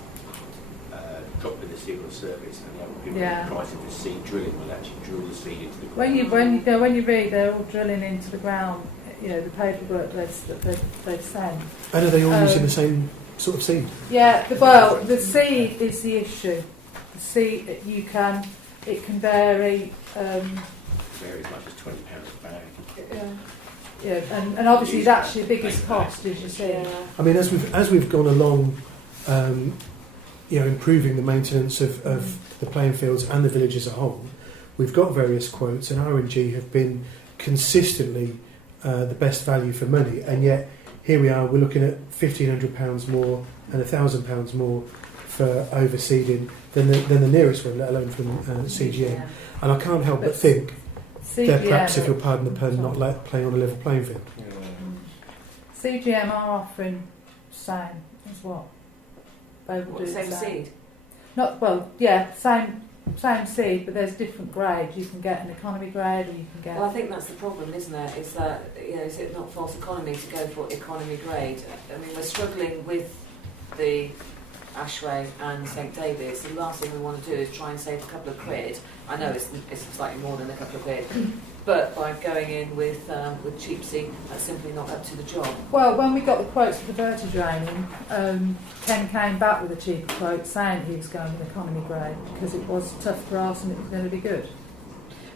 drop in the seed on the surface and the other people pricing for seed drilling will actually drill the seed into the ground. When you read, they're all drilling into the ground, the paperwork they've sent. And are they all using the same sort of seed? Yeah, the seed is the issue. The seed, it can vary. Vary as much as £20 a bag. Yeah, and obviously that's your biggest cost, as you see. I mean, as we've gone along, improving the maintenance of the playing fields and the village as a whole, we've got various quotes, and R&G have been consistently the best value for money, and yet here we are, we're looking at £1,500 more and £1,000 more for overseeding than the nearest one, let alone from CGM. And I can't help but think they're perhaps, if you'll pardon the pun, not playing on a level playing field. CGM are offering same as what? They will do same seed? Same seed, but there's different grades. You can get an economy grade, or you can get... Well, I think that's the problem, isn't it? Is that, is it not false economy to go for economy grade? I mean, we're struggling with the Ashway and St David's. The last thing we want to do is try and save a couple of quid. I know it's slightly more than a couple of quid, but by going in with cheap seed, that's simply not up to the job. Well, when we got the quotes for the vertidraining, Ken came back with a cheaper quote saying he was going with economy grade because it was tough grass and it was going to be good.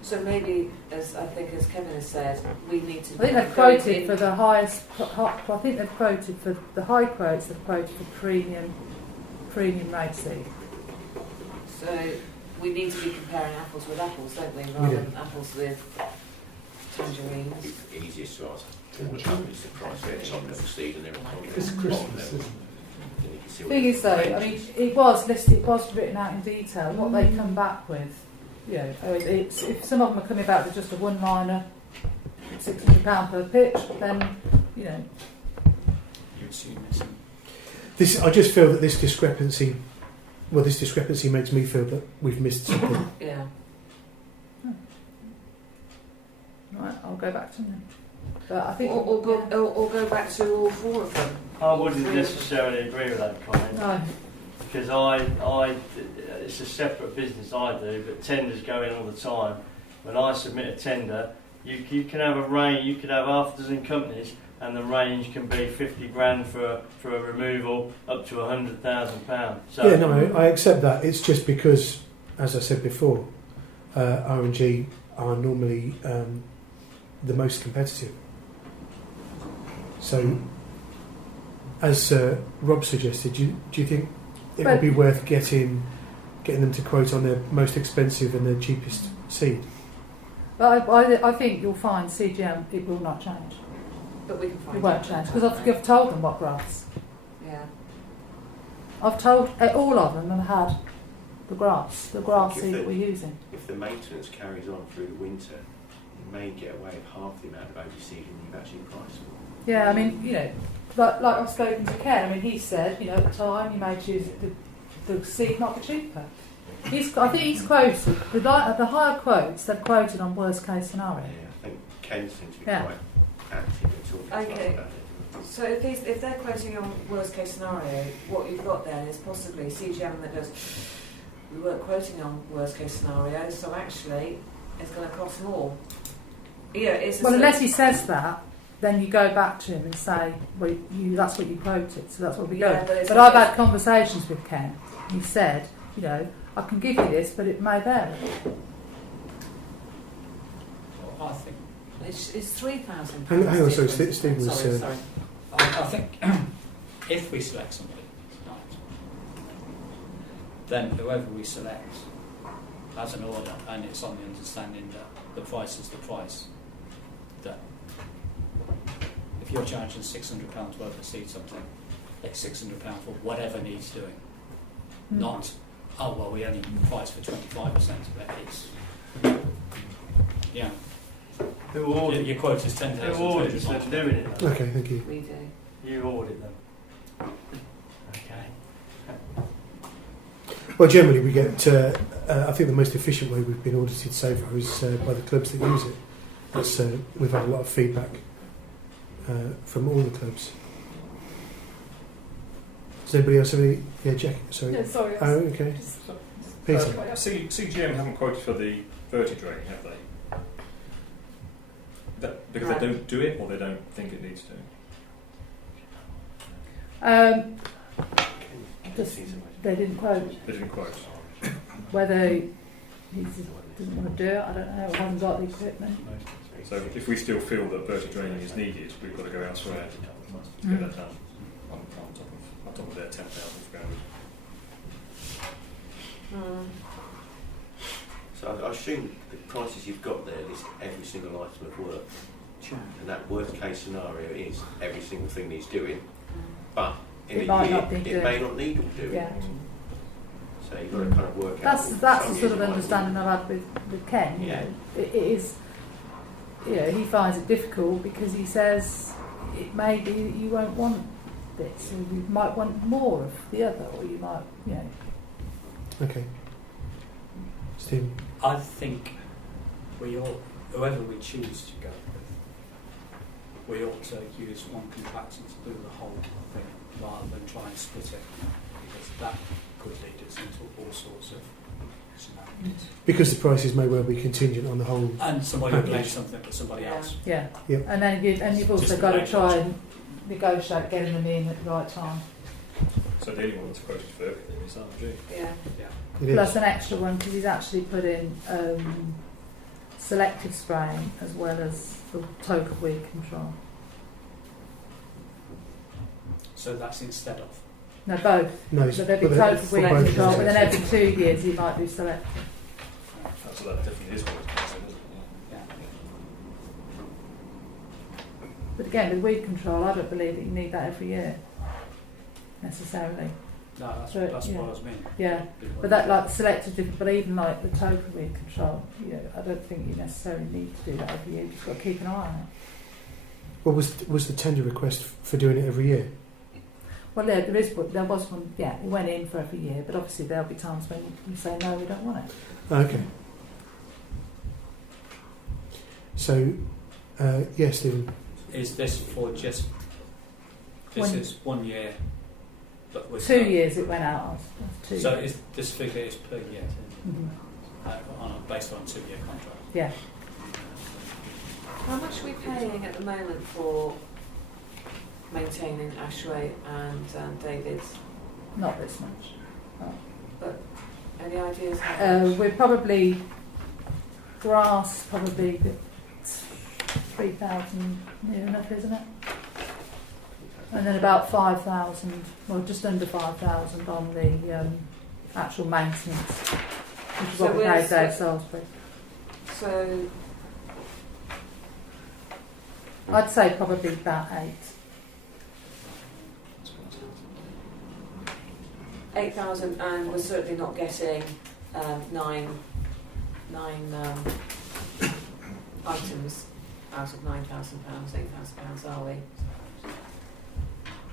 So maybe, as Kevin has said, we need to... I think they've quoted for the highest... I think they've quoted for the high quotes, they've quoted for premium rapeseed. So we need to be comparing apples with apples, don't we, rather than apples with tangerines. It's easiest to ask all the companies to price their top level seed and their economy. It's Christmas, isn't it? The thing is though, I mean, it was listed, it was written out in detail, what they come back with. If some of them are coming back with just a one-liner, £600 per pitch, then, You'd see missing. I just feel that this discrepancy makes me feel that we've missed something. Yeah. Right, I'll go back to them. But I think or go back to all four of them. I wouldn't necessarily agree with that comment. No. Because it's a separate business I do, but tenders go in all the time. When I submit a tender, you can have a range, you could have half a dozen companies, and the range can be 50 grand for a removal up to £100,000. So Yeah, no, I accept that. It's just because, as I said before, R&G are normally the most competitive. So, as Rob suggested, do you think it would be worth getting them to quote on their most expensive and their cheapest seed? But I think you'll find CGM, it will not change. But we can find it won't change, because I've told them what grass. Yeah. I've told all of them have had the grass seed that we're using. If the maintenance carries on through the winter, you may get away with half the amount of overseeding you've actually priced for. Yeah, I mean, like I've spoken to Ken, I mean, he said, at the time you may choose the seed not the cheaper. I think he's quoted, the higher quotes, they've quoted on worst case scenario. Yeah, I think Ken seems to be quite active in talking about it. So if they're quoting on worst case scenario, what you've got then is possibly CGM that goes, we weren't quoting on worst case scenario, so actually it's going to cost more. Unless he says that, then you go back to him and say, well, that's what you quoted, so that's what we go. But I've had conversations with Ken. He said, I can give you this, but it may vary. I think It's £3,000. Hang on, sorry, difference. Stephen was... Sorry. I think if we select somebody tonight, then whoever we select has an order, and it's on the understanding that the price is the price. That if you're charging £600 worth of seed something, it's £600 for whatever needs doing. Not, oh well, we only price for 25% of it. It's your quote is 10,000. Who audits them doing it? Though? Okay, thank you. We do. You audit them. Okay. Well, generally we get, I think the most efficient way we've been audited so far is by the clubs that use it. That's, we've had a lot of feedback from all the clubs. Does anybody else have any? Yeah, Jack, sorry. Yeah, sorry. Oh, okay. Peter. CGM haven't quoted for the verti draining, have they? Because they don't do it, or they don't think it needs to? Just, they didn't quote. They didn't quote. Whether he doesn't want to do it, I don't know. We haven't got the equipment. So if we still feel that verti draining is needed, we've got to go elsewhere to get that done. On top of their 10,000 grand. So I assume the prices you've got there is every single item of work. And that worst case scenario is every single thing needs doing, but in It a might year not be it doing. may not need all doing. Yeah. So you've got to kind of work out. That's the some sort years of might understanding I've had with Ken. You Yeah. know, it is. You know, he finds it difficult because he says it may be that you won't want this, or you might want more of the other, or you might, you know. Okay. Stephen. I think we all, whoever we choose to go with, we ought to use one contractor to do the whole thing rather than try and split it, because that could lead us into all sorts of scenarios. Because the prices may well be contingent on the whole And somebody will blame package. something for somebody else. Yeah. Yep. And then you've also Just got to the try and negotiate getting them in at the right time. So the only one that's quoted for is RG. Yeah. It Plus is. an extra one because he's actually put in selective spraying as well as the total weed control. So that's instead of. No, both. No, So there'd be but total for weed both control, of but them. then every 2 years he might do selective. So that definitely is what it's isn't it? Yeah. But again, with weed control, I don't believe that you need that every year necessarily. No, that's But, what yeah. I was meaning. Yeah, but that like selective different, but even like the total weed control, you know, I don't think you necessarily need to do that every year. You've just got to keep an eye on it. Well, was the tender request for doing it every year? Well, yeah, there was one. Yeah, it went in for every year, but obviously there'll be times when you say no, we don't want it. Okay. So, yes, Stephen. Is this for just? This is 1 year. But with 2 years it went out on. 2 So years. is this figure is per year, Mhm. based on a 2-year contract? Yeah. How much are we paying at the moment for maintaining Ashway and David's? Not this much. No. But any ideas how much? We're probably grass, probably 3,000 near enough, isn't it? And then about 5,000, well, just under 5,000 on the actual maintenance, which is So what we we're paid Dave Salisbury. So I'd say probably about 8. 8,000, and we're certainly not getting nine items out of £9,000, £8,000, are we?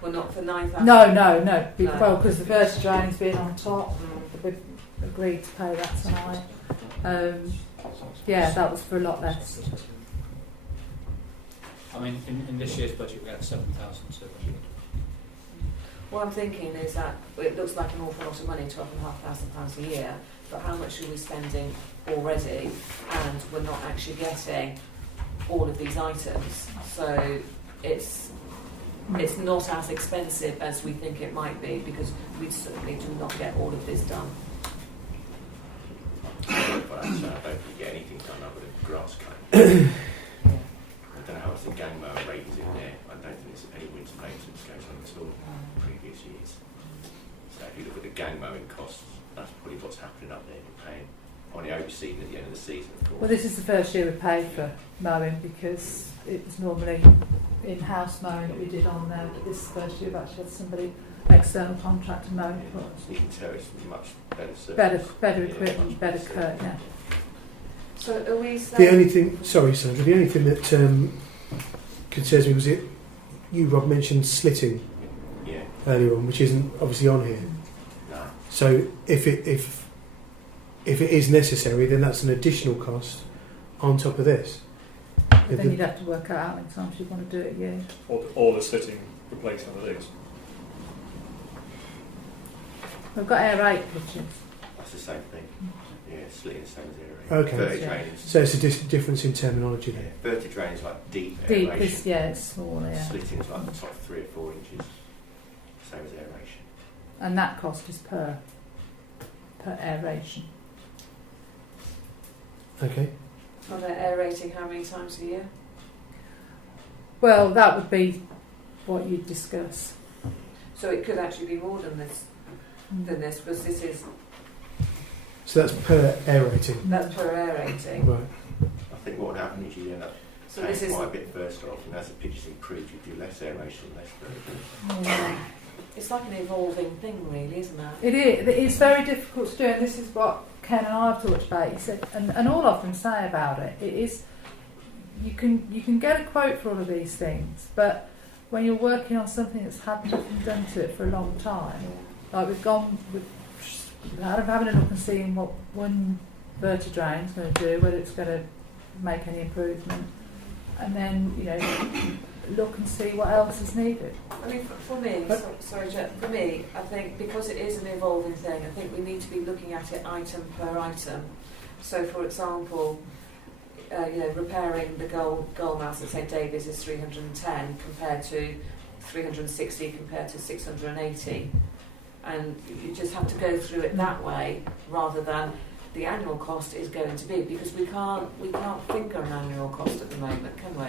Well, not for 9,000. No. No. Well, because the first drain's been on top, we've agreed to pay that tonight. Yeah, that was for a lot less. I mean, in this year's budget we had 7,200. What I'm thinking is that it looks like an awful lot of money, £12,500 a year, but how much are we spending already, and we're not actually getting all of these items, so it's not as expensive as we think it might be, because we certainly do not get all of this done. But I don't think you get anything done that with a grass cut. I don't know how much the gang mower rate is in there. I don't think there's any winter maintenance goes on at all in previous years. So if you look at the gang mowing costs, that's probably what's happening up there. You're paying on the overseeding at the end of the season, of course. Well, this is the first year we paid for mowing because it was normally in-house mowing that we did on there, but this is the first year we've actually had somebody, external contractor mowing for us. You can tell it's much better service. Better equipment, better cut, yeah. So are we saying... The only thing, sorry Sandra, the only thing that concerns me was it, you Rob mentioned slitting earlier on, which isn't obviously on here. No. So if it is necessary, then that's an additional cost on top of this. But then you'd have to work out how many times you want to do it a year. Or the slitting replaced on the leaves. We've got air rate pitches. That's the same thing. Yeah, slitting, same as aerating. Okay. Verti drainage. So it's a difference in terminology there. Verti drainage is like deep Deep aeration. is, yeah, it's smaller, yeah. Slitting is like the top 3 or 4 inches. Same as aeration. And that cost is per aeration. Okay. Are they aerating how many times a year? Well, that would be what you'd discuss. So it could actually be more than this, because this is... So that's per aerating. That's per aerating. Right. I think what would happen is you end up paying quite a bit first off, and as the pitches improve, you do less aeration, less verti. Yeah. It's like an evolving thing, really, isn't it? It is. It's very difficult to do, and this is what Ken and I have talked about. He said, and all of them say about it. It is. You can get a quote for all of these things, but when you're working on something that's had nothing done to it for a long time, like we've gone with having a look and seeing what one verti drain is going to do, whether it's going to make any improvement, and then look and see what else is needed. I mean, for me, sorry, Jeff, for me, I think because it is an evolving thing, I think we need to be looking at it item per item. So, for example, repairing the goal mast at St David's is 310 compared to 360 compared to 680, and you just have to go through it that way rather than the annual cost is going to be, because we can't finger an annual cost at the moment, can we?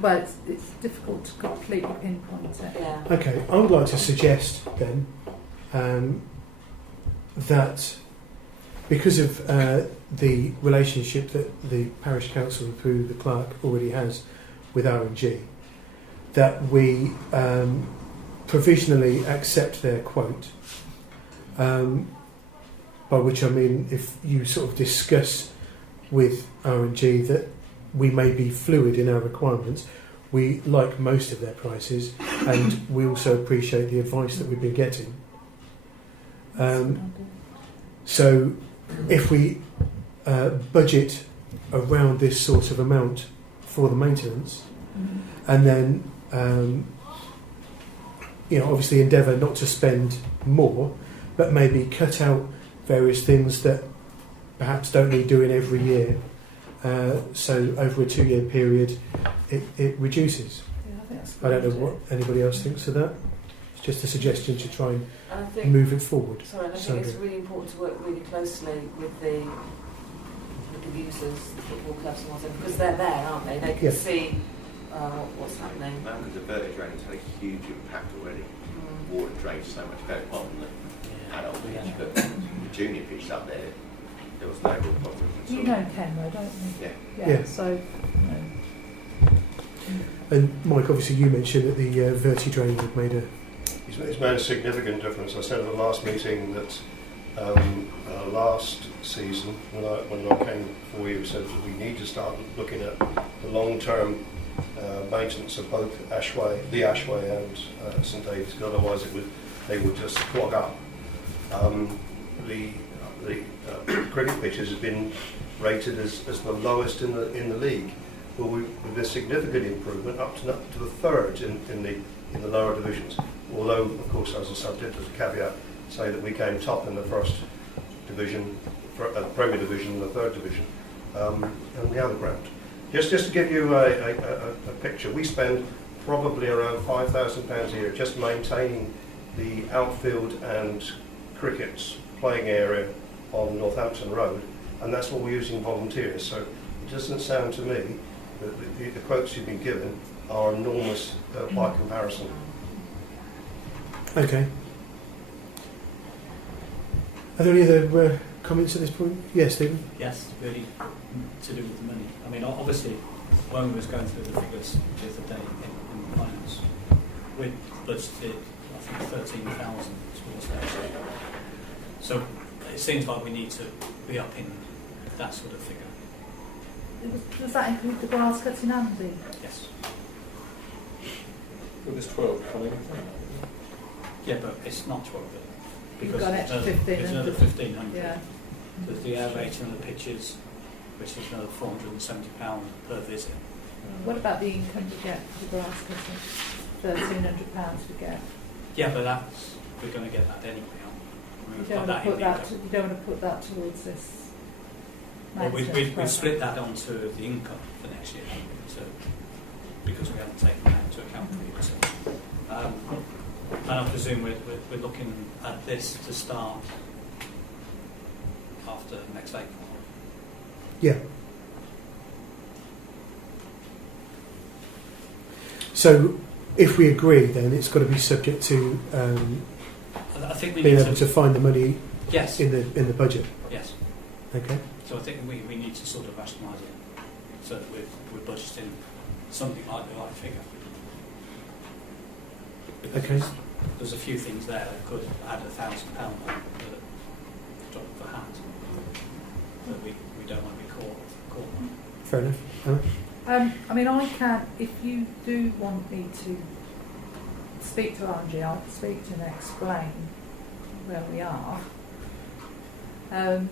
Well, it's difficult to completely pinpoint it. Yeah. Okay, I would like to suggest then that because of the relationship that the parish council through the clerk already has with R&G, that we provisionally accept their quote, by which I mean if you sort of discuss with R&G that we may be fluid in our requirements. We like most of their prices, and we also appreciate the advice that we've been getting. So if we budget around this sort of amount for the maintenance, and then obviously endeavour not to spend more, but maybe cut out various things that perhaps don't need doing every year. So over a 2-year period, it reduces. Yeah, I don't know what anybody else thinks of that. It's just a suggestion to try and I think, move it forward. Sorry, I think it's really important to work really closely with the users, the football clubs and whatever, because they're there, aren't they? They can see what's happening. No, because the verti drainage had a huge impact already. Water drains so much better on the adult pitch, but the junior pitch up there, there was no real problem. You know Ken though, don't you? Yeah. So, And Mike, obviously you mentioned that the verti drain had made a... It's made a significant difference. I said at the last meeting that last season, when I came before you, said that we need to start looking at the long-term maintenance of both the Ashway and St David's, because otherwise they would just clog up. The cricket pitches have been rated as the lowest in the league. Well, with a significant improvement up to the third in the lower divisions. Although, of course, as I said, as a caveat, say that we came top in the first division, Premier Division, and the third division, and the other ground. Just to give you a picture, we spend probably around £5,000 a year just maintaining the outfield and cricket's playing area on Northampton Road, and that's what we're using volunteers. So it doesn't sound to me that the quotes you've been given are enormous by comparison. Okay. Are there any other comments at this point? Yes, Stephen? Yes, really to do with the money. I mean, obviously, when we was going through the figures the other day in finance, we budgeted, I think, 13,000 towards that. So it seems like we need to be up in that sort of figure. Does that include the grass cutting, Andy? Yes. Well, there's 12 coming. Yeah, but it's not 12. You've Because got an extra 1,500. there's another 1,500. Yeah. There's the aerating of the pitches, which is another £470 per visit. What about the income we get for the grass cutting? £1,300 we get. Yeah, but we're going to get that anyway. You don't want to put that towards this. Well, we've split that onto the income for next year, so, because we haven't taken that into account previously. And I presume we're looking at this to start after next April. Yeah. So, if we agree, then it's got to be subject to I think we being need able to find the money yes. in the budget. Yes. Okay. So I think we need to sort of rationalise it so that we're budgeting something like the right figure. Because Okay. There's a few things there that could add £1,000 on the drop of a hat that we don't want to be caught on. Fair enough. I mean, I can, if you do want me to speak to RNG, I'll speak to him and explain where we are. And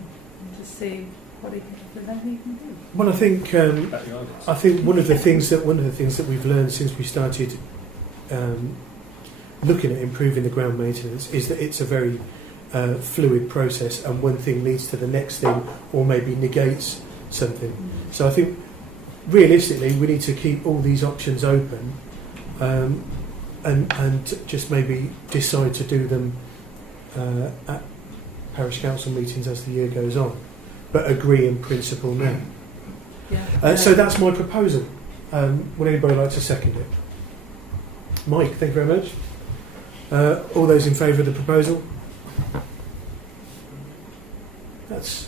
just see what he can do. Well, I think one of the things that we've learned since we started looking at improving the ground maintenance is that it's a very fluid process, and one thing leads to the next thing, or maybe negates something. So I think realistically we need to keep all these options open, and just maybe decide to do them at parish council meetings as the year goes on, but agree in principle now. Yeah. So that's my proposal. Would anybody like to second it? Mike, thank you very much. All those in favour of the proposal? That's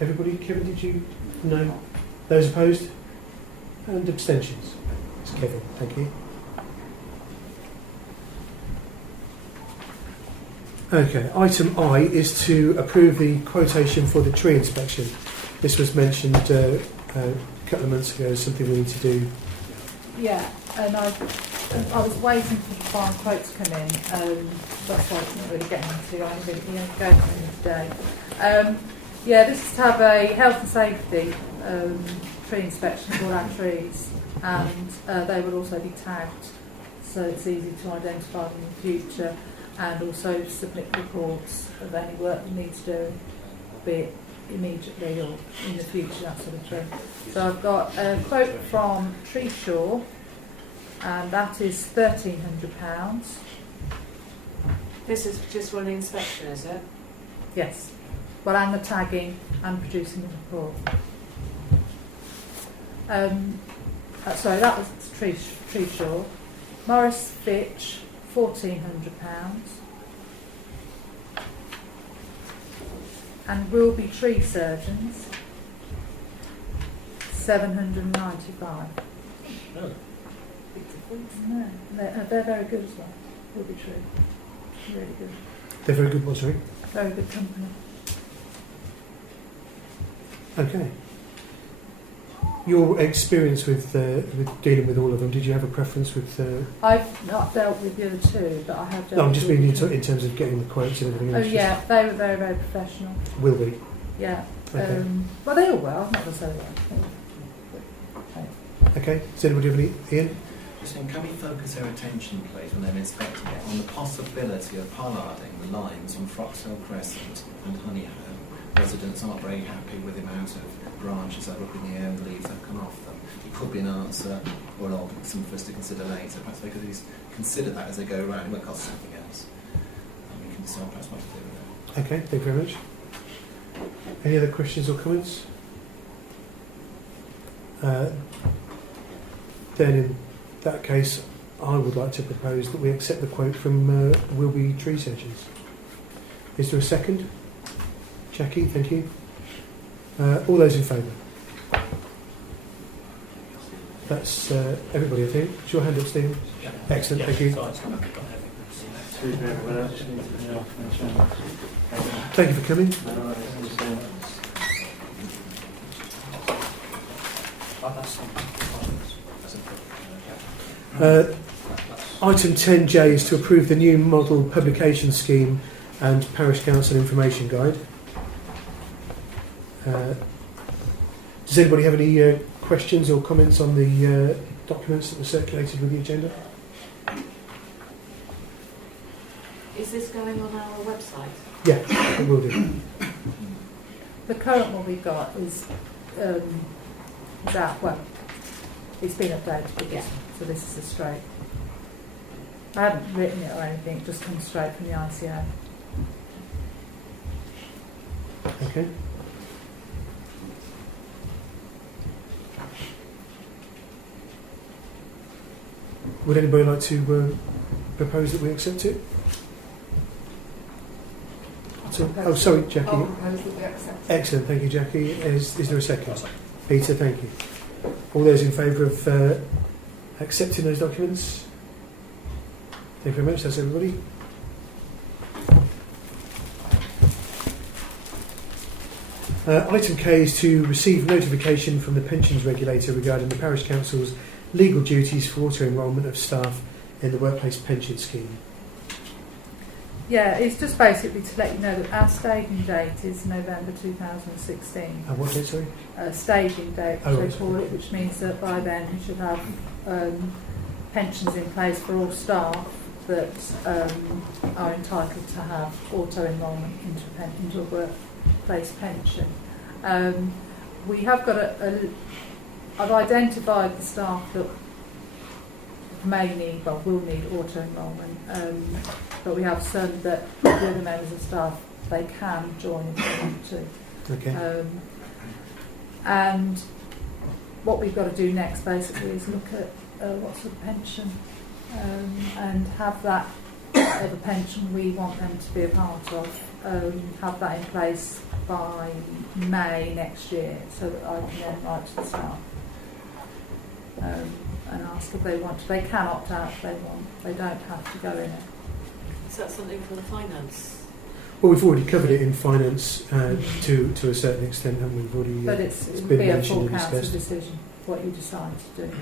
everybody. Kevin, did you? No. Those opposed? And abstentions? It's Kevin, thank you. Okay, item I is to approve the quotation for the tree inspection. This was mentioned a couple of months ago as something we need to do. Yeah, and I was waiting for the final quote to come in. That's why I couldn't really get into. I only really go to them today. Yeah, this is to have a health and safety tree inspection of all our trees, and they will also be tagged, so it's easy to identify them in the future, and also submit reports of any work that needs doing, be it immediately or in the future, that sort of thing. So I've got a quote from Treeshaw, and that is £1,300. This is just for the inspection, is it? Yes. Well, and the tagging and producing the report. Sorry, that was Treeshaw. Morris Fitch, £1,400. And Wilby Tree Surgeons, £795. Oh. No, they're very good as well. Wilby Tree, really good. They're very good, sorry. Very good company. Okay. Your experience with dealing with all of them, did you have a preference with... I've not dealt with the other two, but I have dealt No, I'm just with meaning the in terms of getting the quotes and everything Oh else. yeah, they were very, very professional. Will be. Yeah. Okay. Well, they all were. I'm not going to say that. Okay. Does anybody have any... Ian? Just saying, can we focus our attention, please, when they're inspecting it, on the possibility of pollarding the lines on Froxhill Crescent and Honeyhoe? Residents aren't very happy with the amount of branches that are up in the air and leaves that come off them. It could be an answer or an option for us to consider later. Perhaps they could consider that as they go around. It won't cost something else. And we can decide perhaps what to do with that. Okay, thank you very much. Any other questions or comments? Then in that case, I would like to propose that we accept the quote from Wilby Tree Surgeons. Is there a second? Jackie, thank you. All those in favour? That's everybody, I think. Is your hand up, Stephen? Yeah. Excellent, thank you. Thank you for coming. Item 10J is to approve the new model publication scheme and Parish Council information guide. Does anybody have any questions or comments on the documents that were circulated with the agenda? Is this going on our website? Yeah, it will do. The current one we've got is out, well, it's been updated with this one, so this is a straight. I haven't written it or anything, it just comes straight from the ICO. Okay. Would anybody like to propose that we accept it? So, oh, sorry, Jackie. I'll propose that we accept it. Excellent, thank you, Jackie. Is there a second? Peter, thank you. All those in favour of accepting those documents? Thank you very much. That's everybody. Item K is to receive notification from the pensions regulator regarding the Parish Council's legal duties for auto-enrolment of staff in the workplace pension scheme. Yeah, it's just basically to let you know that our staging date is November 2016. What date, sorry? Staging date, Oh, they right. call it, which means that by then we should have pensions in place for all staff that are entitled to have auto-enrolment into a workplace pension. We have got I've identified the staff that will need auto-enrolment, but we have some that the other members of staff, they can join if they want to. Okay. And what we've got to do next basically is look at what sort of pension and have that whatever pension we want them to be a part of, have that in place by May next year so that I can then write to the staff and ask if they want to. They can opt out if they want. They don't have to go in it. Is that something for the finance? Well, we've already covered it in finance to a certain extent, haven't we? We've already, But it's it would been be a mentioned full and council discussed. decision what you decide to do.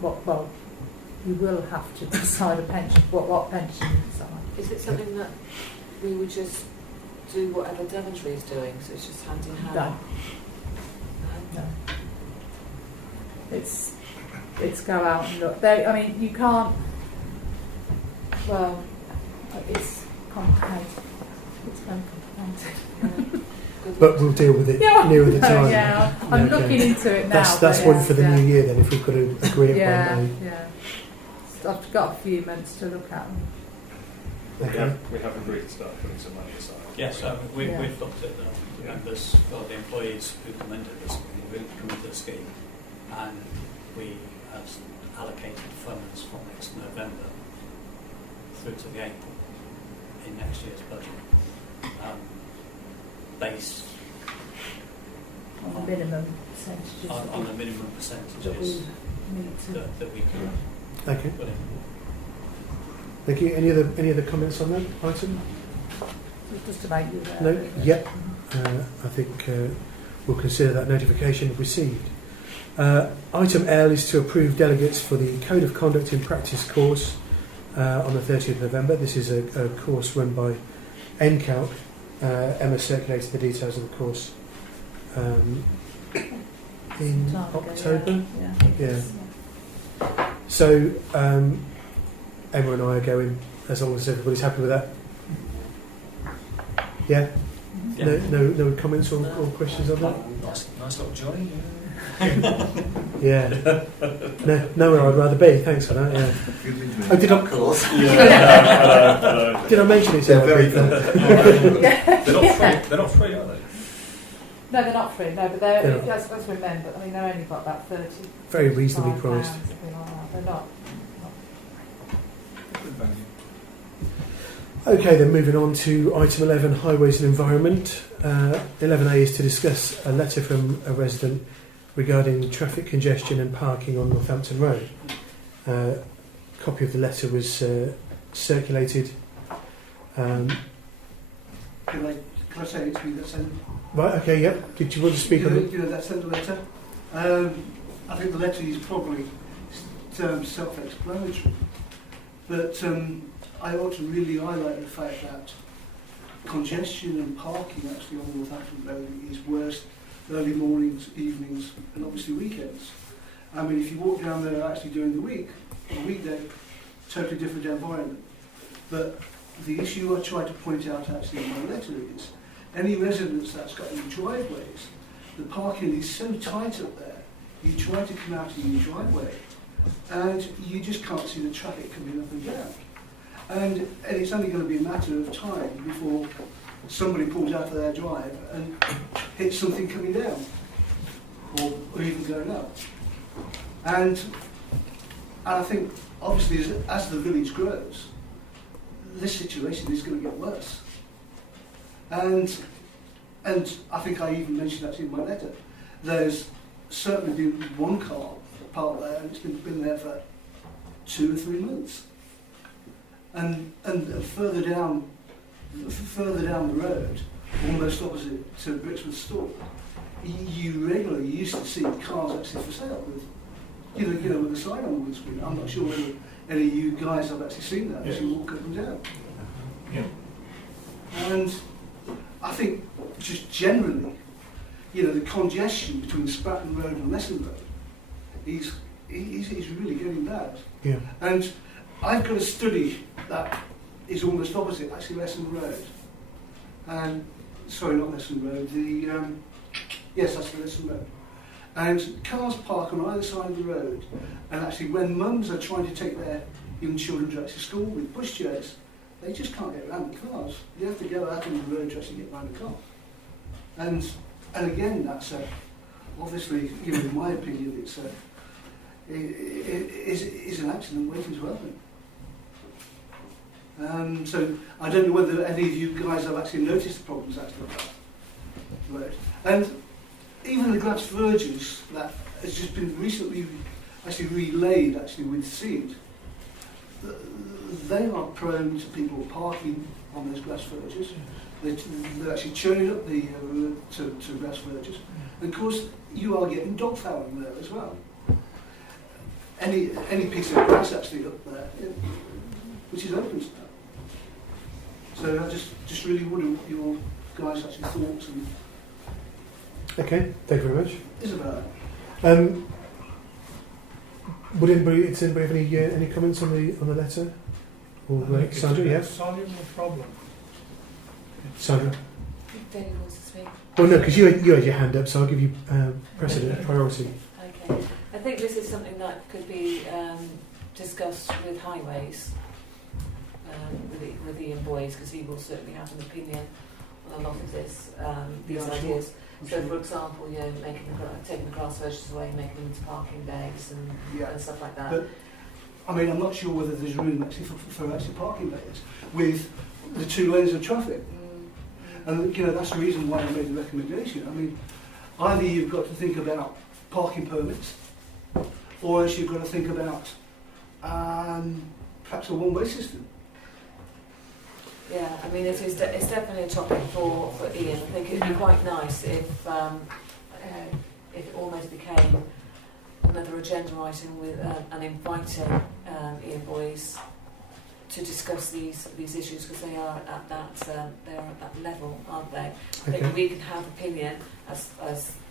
Well, you will have to decide a pension. What pension you decide. Is it something that we would just do whatever Daventry is doing, so it's just hand in hand? No. It's go out and look. I mean, you can't. Well, it's complicated. It's very complicated. But we'll deal with it nearer the time. Yeah, I'm looking into it now. That's one for the new year then, if we've got to agree it by May. Yeah. I've got a few months to look at them. Okay. We have agreed to start putting some money aside. Yes, we've looked at the members or the employees who come into the scheme, and we have allocated funds from next November through to the April in next year's budget, based On the minimum percentages. on the minimum percentages that we can Okay. put in. Thank you. Any other comments on that item? Just to make you aware. No? Yep. I think we'll consider that notification received. Item L is to approve delegates for the Code of Conduct in Practice course on the 30th of November. This is a course run by NCALC. Emma circulated the details of the course in October. Yeah. So Emma and I are going, as long as everybody's happy with that. Yeah? No comments or questions on that? Nice little joy. Yeah. Nowhere I'd rather be. Thanks for that. Yeah. Oh, did I? Of course. Did I mention it? They're very good. They're not free, are they? No, they're not free. No, but they're, They're not. as remember, I mean, they're only got about 30. Very reasonably priced. Something like that. They're not. Good value. Okay, then moving on to item 11, highways and environment. 11A is to discuss a letter from a resident regarding traffic congestion and parking on Northampton Road. A copy of the letter was circulated. Can I say it's me that sent? Right, okay, yep. Did you want to speak on it? You know that sent the letter? I think the letter is probably self-explanatory, but I ought to really highlight the fact that congestion and parking actually on Northampton Road is worse early mornings, evenings, and obviously weekends. I mean, if you walk down there actually during the week, a weekday, totally different environment. But the issue I try to point out actually in my letter is any residence that's got any driveways, the parking is so tight up there, you try to come out in your driveway and you just can't see the traffic coming up and down. And it's only going to be a matter of time before somebody pulls out of their drive and hits something coming down or even going up. And I think obviously as the village grows, this situation is going to get worse. And I think I even mentioned that in my letter. There's certainly been one car parked there and it's been there for 2 or 3 months. And further down the road, almost opposite to Brixworth store, you regularly used to see cars actually for sale with, you know, with a sign on the windscreen. I'm not sure whether any of you guys have actually seen that as you walk up and down. Yeah. And I think just generally, you know, the congestion between Spratton Road and Lesson Road is really getting bad. Yeah. And I've got a study that is almost opposite, actually Lesson Road. And sorry, not Lesson Road. Yes, that's the Lesson Road. And cars park on either side of the road. And actually, when mums are trying to take their young children to actually school with pushchairs, they just can't get around the cars. They have to go out on the road to actually get around the car. And again, that's obviously, you know, in my opinion, it's an accident waiting to happen. So I don't know whether any of you guys have actually noticed the problems actually with that road. And even the glass verges that has just been recently actually relaid actually with seed, they are prone to people parking on those glass verges. They're actually churning up the to glass verges. And of course, you are getting dog fouling there as well. Any piece of grass actually up there, which is open to that. So I just really wonder what your guys actually thoughts and. Okay, thank you very much. Is about does anybody have any comments on the letter? Or Sandra, yeah? Soluble problem. Sandra? David wants to speak. Well, no, because you had your hand up, so I'll give you precedent, priority. Okay. I think this is something that could be discussed with highways, with Ian Boyes, because he will certainly have an opinion on a lot of this, these ideas. So, for example, you know, taking the grass verges away, making them into parking bays and stuff like that. But I mean, I'm not sure whether there's room actually for actually parking bays with the 2 lanes of traffic. And you know, that's the reason why I made the recommendation. I mean, either you've got to think about parking permits, or else you've got to think about perhaps a one-way system. Yeah, I mean, it's definitely a topic for Ian. I think it would be quite nice if it almost became another agenda item with and inviting Ian Boyes to discuss these issues, because they are at that level, aren't they? Okay. I think we can have opinion as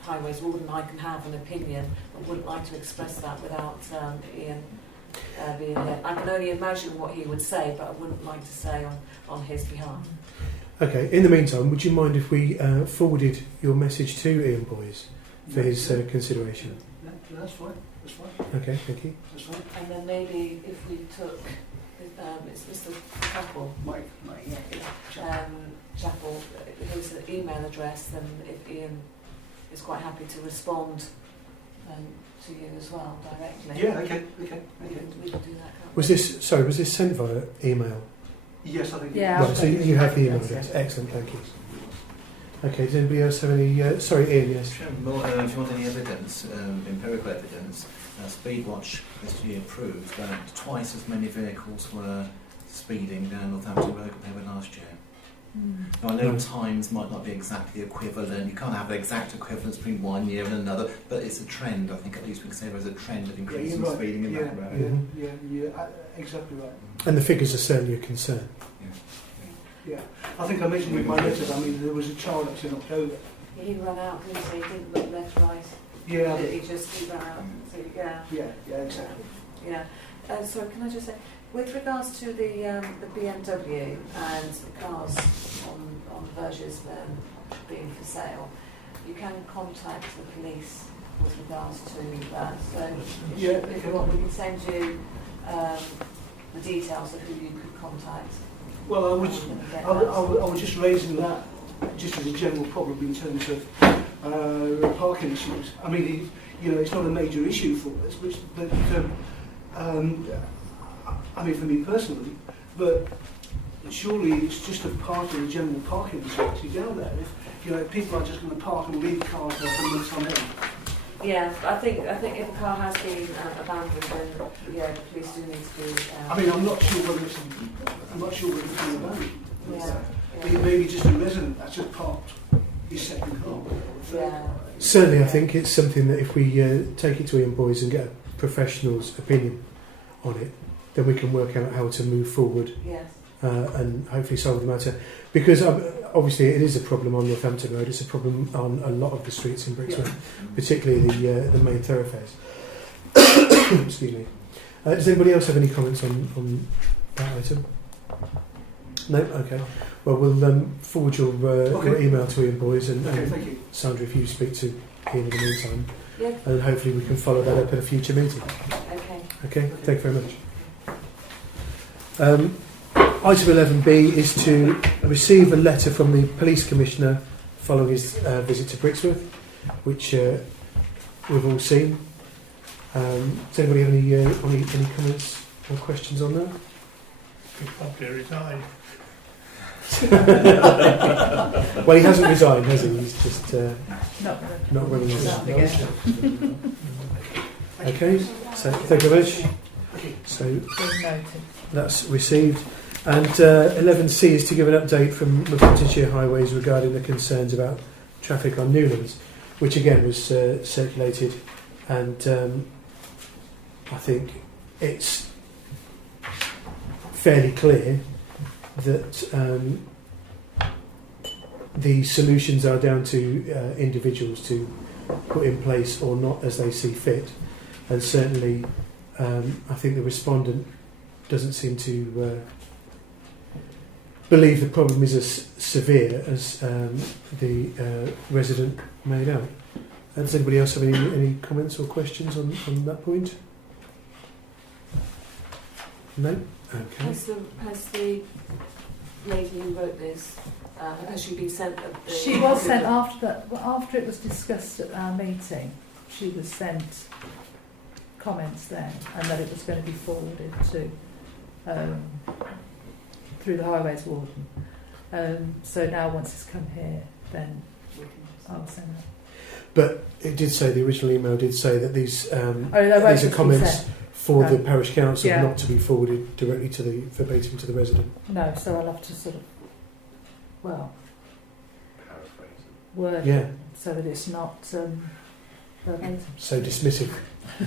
Highways Warden. I can have an opinion, but wouldn't like to express that without Ian being here. I can only imagine what he would say, but I wouldn't like to say on his behalf. Okay, in the meantime, would you mind if we forwarded your message to Ian Boyes for his consideration? Yeah, that's fine. That's fine. Okay, thank you. That's fine. And then maybe if we took, it's Mr. Chapel, Mike, Chapel, his email address, then if Ian is quite happy to respond to you as well directly. Yeah, okay. We can do that, can't we? Was this sent via email? Yes, I think. Yeah. Right, so you have the email Yes, address. yeah. Excellent, thank you. Okay, does anybody else have any... sorry, Ian, yes. More, if you want any evidence, empirical evidence, Speedwatch this year proved that twice as many vehicles were speeding down Northampton Road compared with last year. Now, I know Right. times might not be exactly equivalent, you can't have an exact equivalence between one year and another, but it's a trend. I think at least we can say there's a trend of increasing you're right. speeding in Yeah, that road. yeah, exactly right. And the figures are certainly a concern. Yeah, I think I mentioned in my letter. I mean, there was a child actually in October. He ran out, didn't he? He didn't look left, right. Yeah. He ran out. So, yeah. Yeah, exactly. Yeah. Sorry, can I just say, with regards to the BMW and cars on Verges being for sale, you can contact the police with regards to that. So if you want, we can send you the details of who you could contact. Well, I was just raising that just as a general problem in terms of parking issues. I mean, it's not a major issue for us, but I mean, for me personally, but surely it's just a part of the general parking facility down there. If people are just going to park and leave cars there for months on end. Yeah, I think if a car has been abandoned, then yeah, the police do need to do. I mean, I'm not sure whether it's been abandoned. Yeah. It may be just a resident that's just parked his second car. Yeah. Certainly, I think it's something that if we take it to Ian Boys and get a professional's opinion on it, then we can work out how to move forward. Yes. And hopefully solve the matter. Because obviously it is a problem on Northampton Road, it's a problem on a lot of the streets in Brixworth, particularly the main thoroughfares. Excuse me. Does anybody else have any comments on that item? No? Okay. Well, we'll forward your email to Ian Boys and thank you. Sandra, if you speak to Ian in the meantime. Yeah. And hopefully we can follow that up at a future meeting. Okay. Okay, thank you very much. Item 11B is to receive a letter from the Police Commissioner following his visit to Brixworth, which we've all seen. Does anybody have any comments or questions on that? He probably resigned. Well, he hasn't resigned, has he? He's just not running his again. Okay, so thank you very much. So that's received. And 11C is to give an update from Northamptonshire Highways regarding the concerns about traffic on Newlands, which again was circulated, and I think it's fairly clear that the solutions are down to individuals to put in place or not as they see fit, and certainly I think the respondent doesn't seem to believe the problem is as severe as the resident made out. Does anybody else have any comments or questions on that point? No? Okay. Has the lady who wrote this, has she been sent? She was sent after it was discussed at our meeting. She was sent comments then, and that it was going to be forwarded to through the Highways Warden. So now once it's come here, then I'll send it. But it did say, the original email did say that these are comments for the parish council, yeah, not to be forwarded directly to the verbatim to the resident. No, so I'll have to sort of, well, word Yeah. it so that it's not verbatim. So dismissive.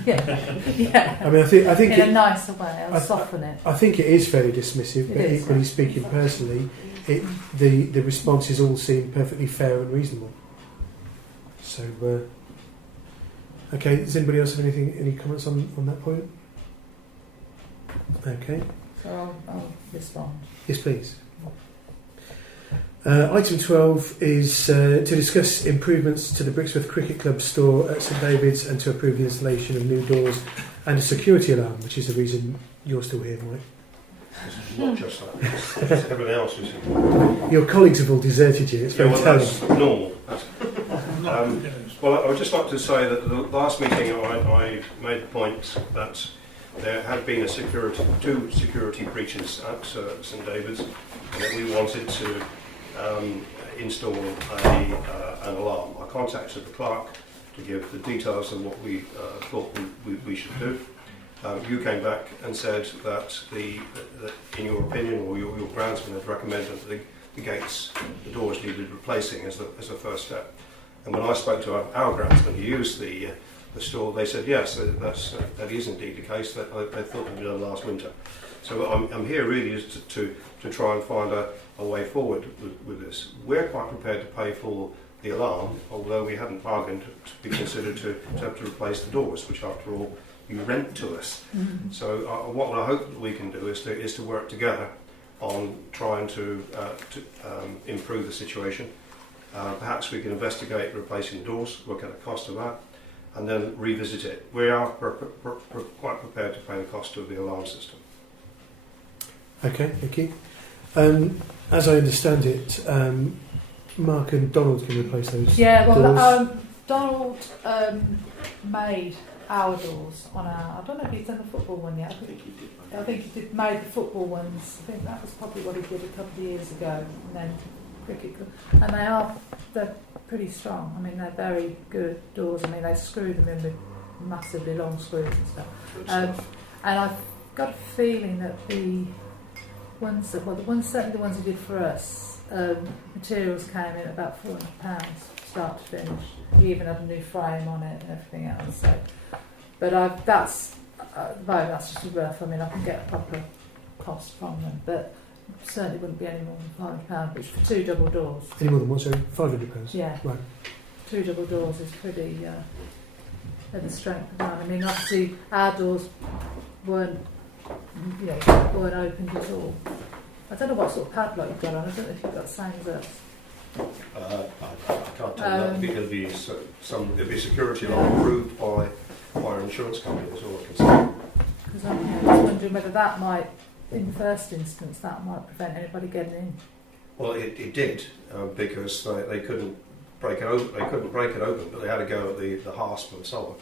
yeah. I mean, I think in a nicer way. I'll soften it. I think it is fairly dismissive, but It is. equally speaking, personally, the responses all seem perfectly fair and reasonable. So, okay. Does anybody else have any comments on that point? Okay. So I'll respond. Yes, please. Item 12 is to discuss improvements to the Brixworth Cricket Club store at St David's and to approve the installation of new doors and a security alarm, which is the reason you're still here, Mike. It's not just that, it's everything else is here. Your colleagues have all deserted you, it's very well, telling. that's normal. Well, I would just like to say that the last meeting I made the point that there had been two security breaches at St David's, and that we wanted to install an alarm. I contacted the clerk to give the details of what we thought we should do. You came back and said that in your opinion, or your groundsman had recommended that the gates, the doors needed replacing as a first step. And when I spoke to our groundsman who used the store, they said yes, that is indeed the case. That they thought it had been done last winter. So I'm here really to try and find a way forward with this. We're quite prepared to pay for the alarm, although we hadn't bargained to be considered to have to replace the doors, which after all you rent to us. Mm-hmm. So what I hope that we can do is to work together on trying to improve the situation. Perhaps we can investigate replacing the doors, work out the cost of that, and then revisit it. We are quite prepared to pay the cost of the alarm system. Okay, thank you. As I understand it, Mark and Donald can replace those. Yeah, well, doors. Donald made our doors on our. I don't know if he's done the football one yet. I think he did made the football ones. I think that was probably what he did a couple of years ago, and then cricket. And they're pretty strong. I mean, they're very good doors. I mean, they screw them in with massively long screws and stuff. And I've got a feeling that the ones certainly the ones he did for us, materials came in at about £400 start to finish. He even had a new frame on it and everything else. So, but that's just a rough. I mean, I can get a proper cost from them, but certainly wouldn't be any more than £500. Which for 2 double doors. Any more than what? So £500. Yeah. Right. 2 double doors is pretty. At the strength of that. I mean, obviously our doors weren't opened at all. I don't know what sort of padlock you've got on. I don't know if you've got the same as us. I can't tell you that. It'll be security alarm approved by our insurance company, is all I can say. Because I'm just wondering whether that might, in the first instance, that might prevent anybody getting in. Well, it did because they couldn't break it open. They couldn't break it open, but they had to go at the hasp and so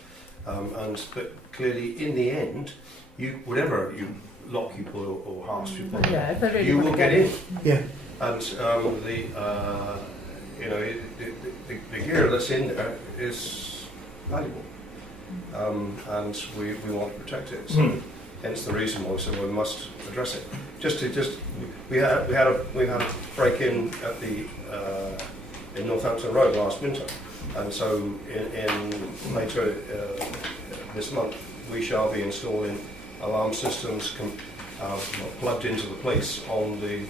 on. But clearly, in the end, whatever you lock you put or hasp you put, you will get in. Yeah. And the gear that's in there is valuable, and we want to protect it. So hence the reason why we must address it. We had a break in at in Northampton Road last winter, and so in later this month we shall be installing alarm systems plugged into the police on the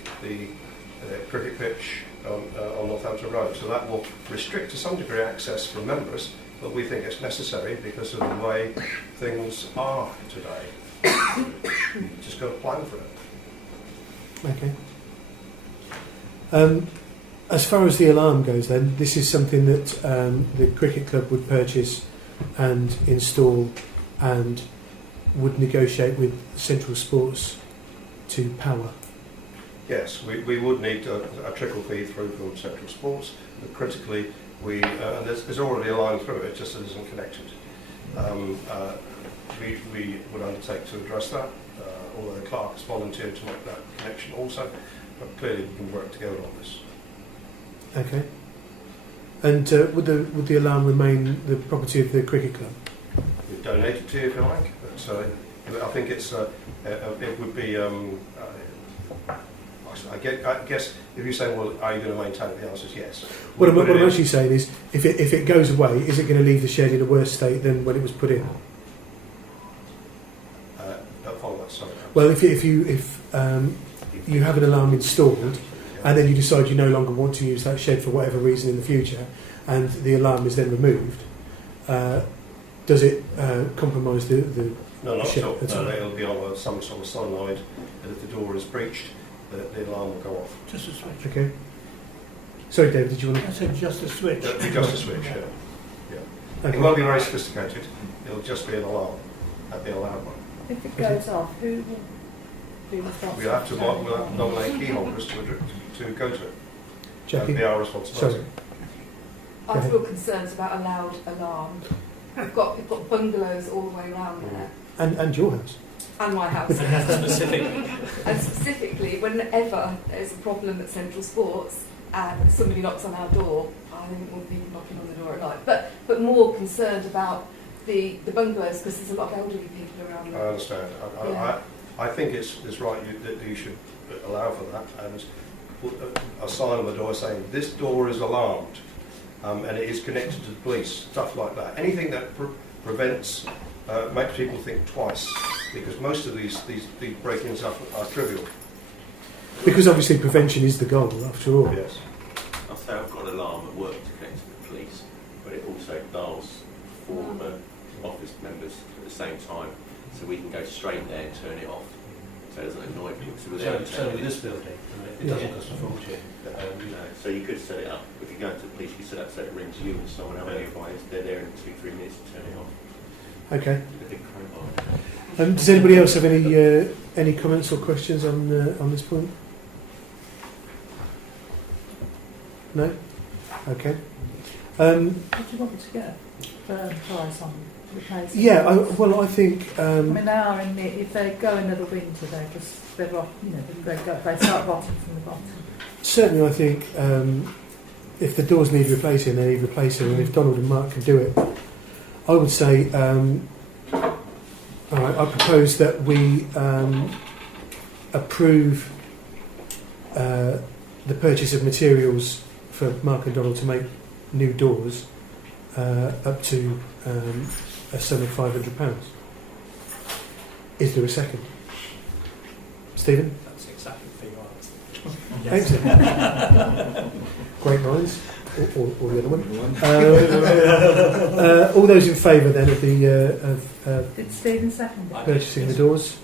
cricket pitch on Northampton Road. So that will restrict to some degree access for members, but we think it's necessary because of the way things are today. Just got to plan for it. Okay. As far as the alarm goes then, this is something that the cricket club would purchase and install and would negotiate with Central Sports to power. Yes, we would need a trickle feed through from Central Sports, but critically and there's already a line through it, just that it isn't connected. We would undertake to address that, although the clerk has volunteered to make that connection also, but clearly we can work together on this. Okay. And would the alarm remain the property of the cricket club? We'd donate it to you if you like, but I think it would be. I guess if you say, well, are you going to maintain it? The answer is yes. What I'm actually saying is, if it goes away, is it going to leave the shed in a worse state than when it was put in? Don't follow that. Sorry. Well, if you have an alarm installed, and then you decide you no longer want to use that shed for whatever reason in the future, and the alarm is then removed, does it compromise the No, not shed? at all. No, it'll be on some sort of solenoid, and if the door is breached, the alarm will go off. Just a switch. Okay. Sorry, David, did you want to... I said just a switch. Just a switch, yeah. Okay. It won't be very sophisticated. It'll just be an alarm at the allowed one. If it goes off, who will be responsible? We'll have to nominate key holders to go to it. Jackie? That'll be our responsibility. Sorry. I have real concerns about a loud alarm. We've got bungalows all the way around there. And your house. And my house. Specifically. And specifically, whenever there's a problem at Central Sports and somebody knocks on our door, I don't want people knocking on the door at night. But more concerned about the bungalows because there's a lot of elderly people around there. I understand. I think it's right that you should allow for that and put a sign on the door saying this door is alarmed and it is connected to the police, stuff like that. Anything that prevents, makes people think twice, because most of these break-ins are trivial. Because obviously prevention is the goal, after all. Yes. I'll say I've got an alarm at work to connect to the police, but it also dials for office members at the same time, so we can go straight there and turn it off, so it doesn't annoy people. So Certainly this building, it doesn't cost a fortune. So you could set it up. If you go to the police, you set up so it rings you and someone else nearby. They're there in 2-3 minutes to turn it off. Okay. A big crowbar. Does anybody else have any comments or questions on this point? No? Okay. What do you want me to get a price on replacing? Yeah, I think... I mean, they are if they go another winter, they rot, they start rotting from the bottom. Certainly, I think if the doors need replacing, they need replacing, and if Donald and Mark can do it, I would say, all right, I propose that we approve the purchase of materials for Mark and Donald to make new doors up to a sum of £500. Is there a second? Stephen? That's exactly the figure I was. Excellent. Great minds. Or the other one. All those in favour then of the Did Stephen second it? purchasing the doors?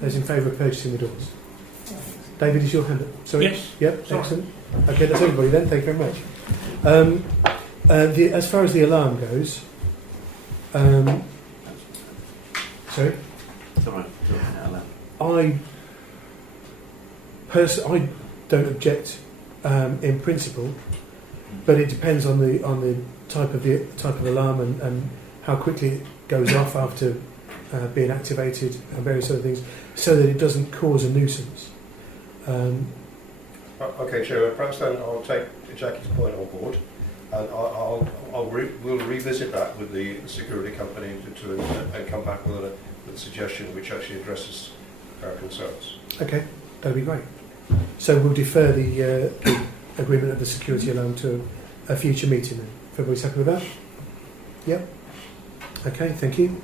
Those in favour of purchasing the doors? David, is your hand up? Sorry? Yes. Yep, excellent. Okay, that's everybody then. Thank you very much. As far as the alarm goes, sorry? It's all right. I don't object in principle, but it depends on the type of alarm and how quickly it goes off after being activated and various other things, so that it doesn't cause a nuisance. Okay, Chair. Perhaps then I'll take Jackie's point on board, and we'll revisit that with the security company and come back with a suggestion which actually addresses our concerns. Okay, that'd be great. So we'll defer the agreement of the security alarm to a future meeting then. If everybody's happy with that? Yep. Okay, thank you.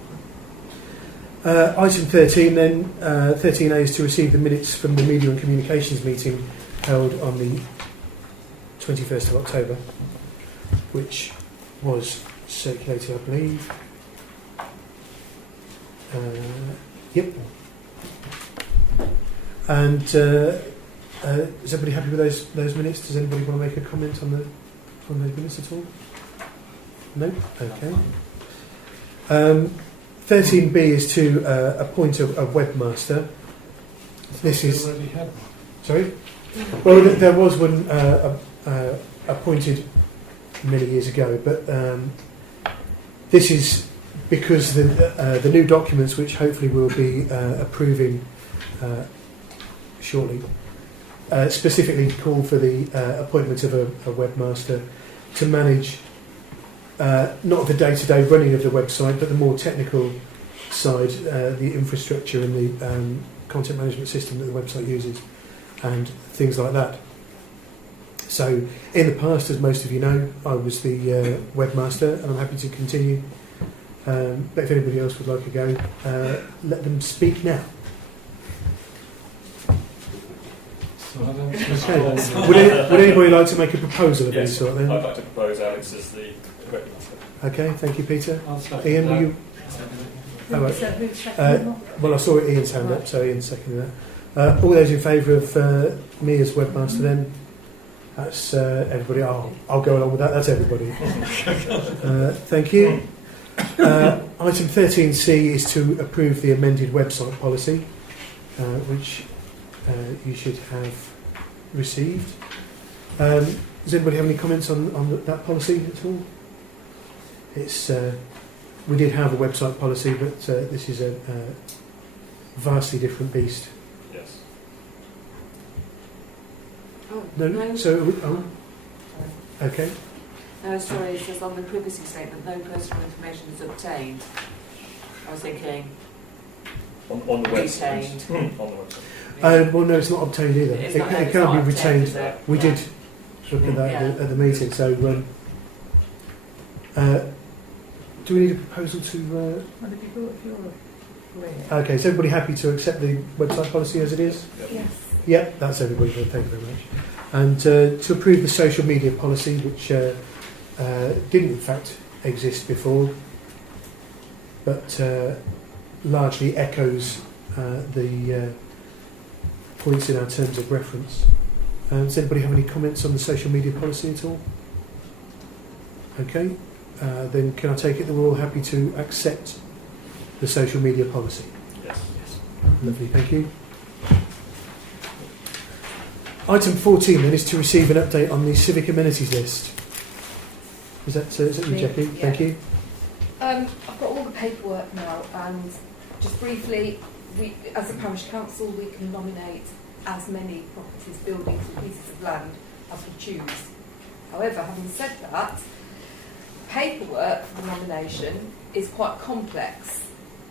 Item 13 then, 13A is to receive the minutes from the Media and Communications meeting held on the 21st of October, which was circulated, I believe. Yep. And is everybody happy with those minutes? Does anybody want to make a comment on those minutes at all? No? Okay. 13B is to appoint a webmaster. This is... already had one. Sorry? Well, there was one appointed many years ago, but this is because the new documents, which hopefully we'll be approving shortly, specifically call for the appointment of a webmaster to manage not the day-to-day running of the website, but the more technical side, the infrastructure and the content management system that the website uses, and things like that. So, in the past, as most of you know, I was the webmaster, and I'm happy to continue. But if anybody else would like to go, let them speak now. Okay. Would anybody like to make a proposal of any sort then? I'd like to propose Alex as the webmaster. Okay, thank you, Peter. I'll second Ian, will that. you? Oh, right. Well, I saw Ian's hand up, so Ian seconded that. All those in favour of me as webmaster then? That's everybody. I'll go along with that. That's everybody. Thank you. Item 13C is to approve the amended website policy, which you should have received. Does anybody have any comments on that policy at all? It's we did have a website policy, but this is a vastly different beast. Yes. Oh, No, so okay. No, sorry, it says on the privacy statement, no personal information is obtained. I was thinking On the website. retained. On the website. Well, no, it's not obtained either. It's It not- it's cannot not be obtained, retained. is it? We Yeah. did look at that at the meeting. So, do we need a proposal to? Well, if you're clear. Okay, is everybody happy to accept the website policy as it is? Yes. Yep, that's everybody. Thank you very much. And to approve the social media policy, which didn't in fact exist before, but largely echoes the points in our terms of reference. Does anybody have any comments on the social media policy at all? Okay, then can I take it that we're all happy to accept the social media policy? Yes. Lovely, thank you. Item 14 then is to receive an update on the civic amenities list. Is that you, Jackie? Yeah. Thank you. I've got all the paperwork now, and just briefly, we, as a parish council, we can nominate as many properties, buildings and pieces of land as we choose. However, having said that, paperwork for the nomination is quite complex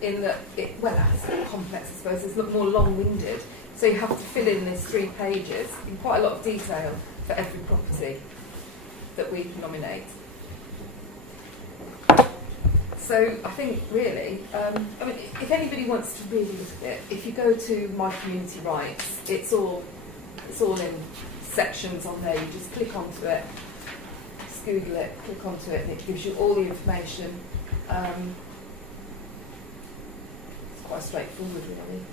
in that it's not complex, I suppose, it's a lot more long-winded. So you have to fill in these 3 pages in quite a lot of detail for every property that we can nominate. So I think really, if anybody wants to really look at it, if you go to My Community Rights, it's all in sections on there. You just click onto it, just Google it, click onto it, and it gives you all the information. It's quite straightforward, really.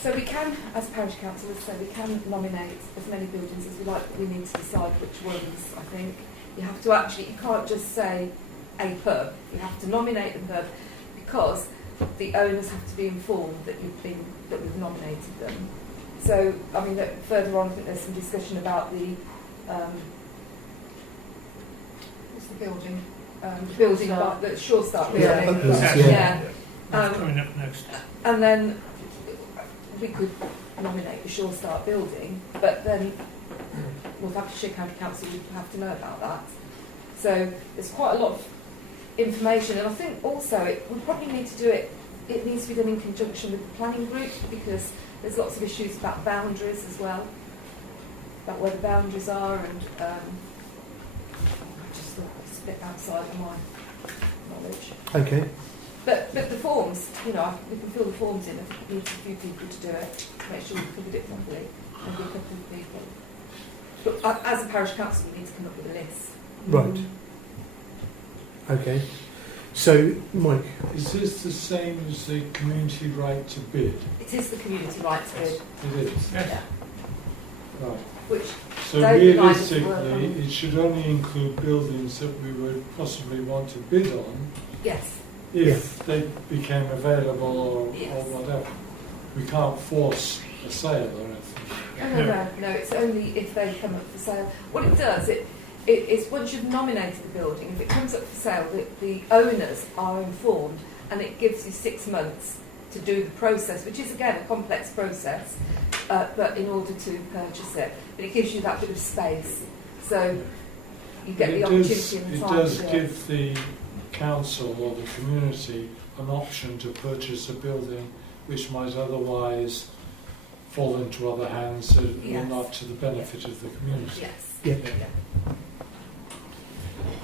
So we can, as parish council, as I say, we can nominate as many buildings as we like, but we need to decide which ones, I think. You have to actually, you can't just say a pub, you have to nominate the pub because the owners have to be informed that we've nominated them. So, I mean, further on, I think there's some discussion about the, what's the building? The building about the Shore Start building. Yeah. That's coming up next. And then we could nominate the Shore Start building, but then Northamptonshire County Council would have to know about that. So there's quite a lot of information, and I think also we probably need to do it. It needs to be done in conjunction with the planning group because there's lots of issues about boundaries as well, about where the boundaries are, and I just thought it's a bit outside of my knowledge. Okay. But the forms, we can fill the forms in. It needs a few people to do it, to make sure we've covered it properly, maybe a couple of people. But as a parish council, we need to come up with a list. Right. Okay. So, Mike. Is this the same as the community right to bid? It is the community right to bid. It is? Yeah. Right. Which so David and I need to work on. realistically, it should only include buildings that we would possibly want to bid on. Yes. If they became available or whatever. We can't force a sale or anything. No, it's only if they come up for sale. What it does, it's once you've nominated the building, if it comes up for sale, the owners are informed, and it gives you 6 months to do the process, which is again a complex process, but in order to purchase it. But it gives you that bit of space, so you get the opportunity and the time to do it. It does give the council or the community an option to purchase a building which might otherwise fall into other hands and not to the benefit of the community. Yes. Yeah.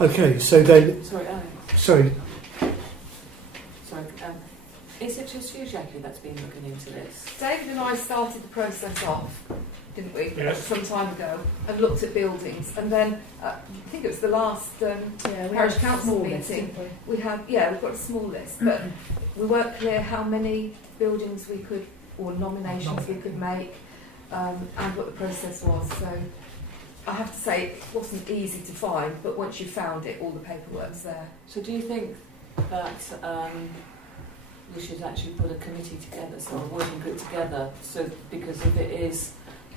Okay, so then. Sorry. Is it just you, Jackie, that's been looking into this? David and I started the process off, didn't we? Yes. Some time ago, and looked at buildings, and then I think it was the last parish council meeting. We had we've got a small list, but we weren't clear how many buildings we could or nominations we could make, and what the process was. So I have to say it wasn't easy to find, but once you found it, all the paperwork's there. So do you think that we should actually put a committee together, so a working group together, so because if it is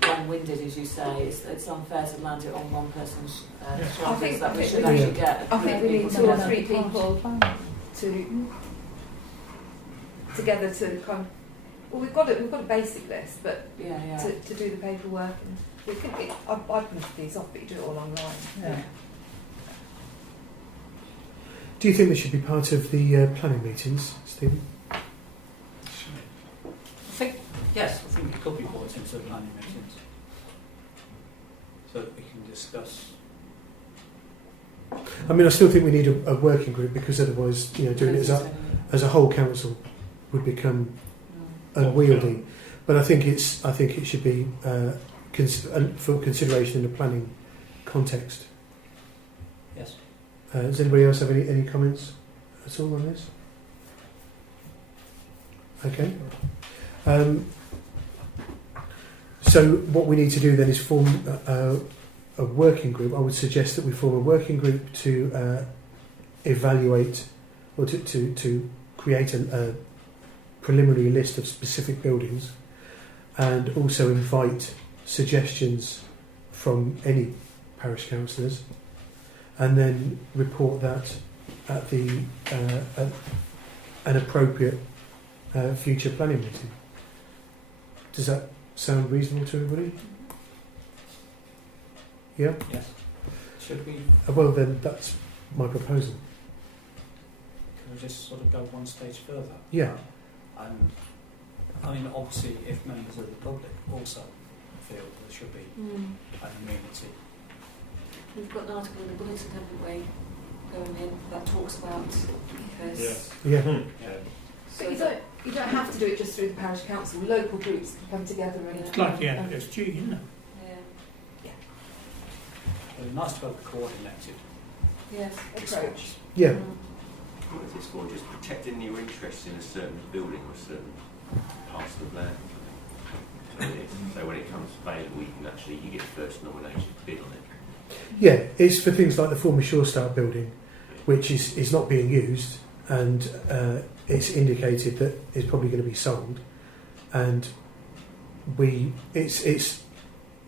long-winded, as you say. It's unfair to land it on one person's I shoulders. think That we should we actually need- get. I think we need 2 or 3 people to together to kind of, well, we've got a basic list, but Yeah. to do the paperwork, and we can, I printed these off, but you do it all online. Yeah. Do you think they should be part of the planning meetings, Stephen? I think, yes, I think it could be brought into the planning meetings. So that we can discuss. I mean, I still think we need a working group, because otherwise, doing it as a whole council would become unwieldy. But I think it should be for consideration in the planning context. Yes. Does anybody else have any comments at all on this? Okay. So what we need to do then is form a working group. I would suggest that we form a working group to evaluate or to create a preliminary list of specific buildings, and also invite suggestions from any parish councillors, and then report that at an appropriate future planning meeting. Does that sound reasonable to everybody? Yeah? Yes. Should we, Well, then that's my proposal. can we just sort of go one stage further? Yeah. And, I mean, obviously, if members of the public also feel there should be an immunity. We've got an article in the bulletin, haven't we, going in that talks about this. Yeah. But you don't have to do it just through the parish council. Local groups can come together and. It's like the NFSG, isn't it? It'd be nice to have a coordinated Yes. Approach. Yeah. What is this for? Just protecting your interests in a certain building or a certain parcel of land. So when it comes available, you get first nomination to bid on it. Yeah, it's for things like the former Shore Start building, which is not being used, and it's indicated that it's probably going to be sold, and it's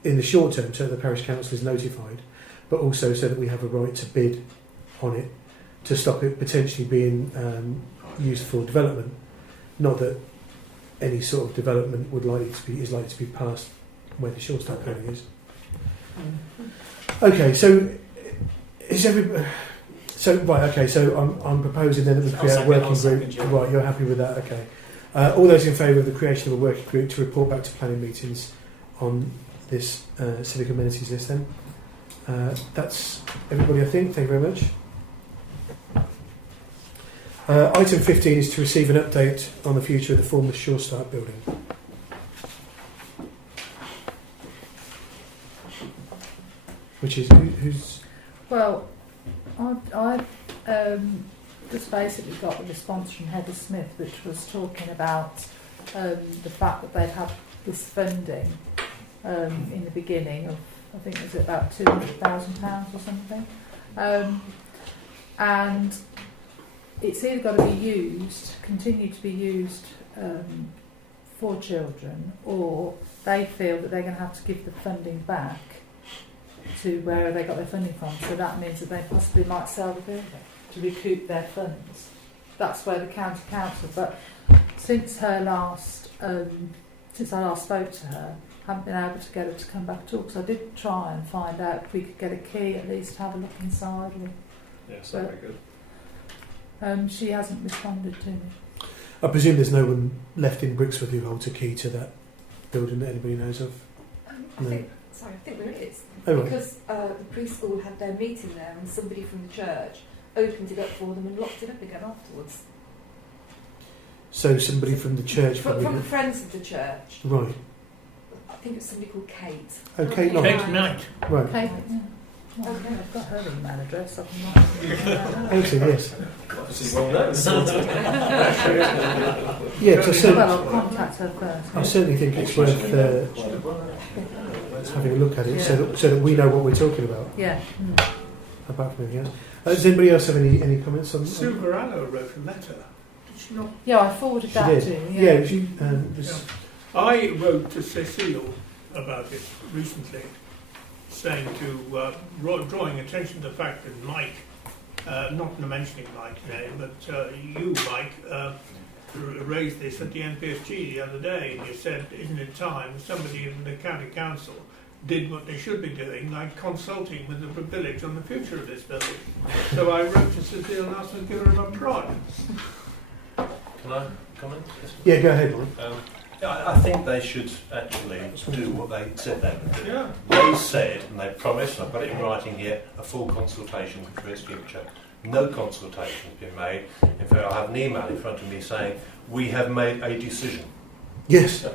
in the short term so that the parish council is notified, but also so that we have a right to bid on it to stop it potentially being used for development. Not that any sort of development is likely to be past where the Shore Start building is. Okay, so I'm proposing then that we create a working group. Right, you're happy with that? Okay. All those in favour of the creation of a working group to report back to planning meetings on this civic amenities list then? That's everybody, I think. Thank you very much. Item 15 is to receive an update on the future of the former Shore Start building. Which is who's? Well, I've just basically got the response from Heather Smith, which was talking about the fact that they'd had this funding in the beginning of, I think it was about £200,000 or something, and it's either got to be used, continue to be used for children, or they feel that they're going to have to give the funding back to where they got their funding from. So that means that they possibly might sell the building to recoup their funds. That's where the county council. But since I last spoke to her, I haven't been able to get her to come back at all. Because I did try and find out if we could get a key at least to have a look inside. Yes, that'd be good. She hasn't responded to me. I presume there's no one left in Brixworth who holds a key to that building that anybody knows of. I think there is. Oh, right. Because the preschool had their meeting there and somebody from the church opened it up for them and locked it up again afterwards. So somebody from the church... From the friends of the church. Right. I think it's somebody called Kate. Oh, Kate Knight. Kate Knight. Right. Kate, yeah. Well, Okay. I've got her email address. Actually, yes. Obviously, well known. Yeah, so well, I'll contact her first. I certainly think it's worth having a look at it, so that we know what we're talking about. Yeah. Apart from anything else. Does anybody else have any comments on? Sue Varallo wrote a letter. Did she not? Yeah, I forwarded She that did. to you. Yeah, she. I wrote to Cecile about it recently, saying to drawing attention to the fact that Mike, not mentioning Mike's name, but you, Mike, raised this at the NPSG the other day, and you said, isn't it time somebody in the county council did what they should be doing, like consulting with the village on the future of this building. So I wrote to Cecile and asked her to give her a prod. Can I comment? Yeah, go ahead, Mike. I think they should actually do what they said they would do. Yeah. They said, and they promised, and I've got it in writing here, a full consultation for its future. No consultation has been made. In fact, I have an email in front of me saying, we have made a decision. Yes.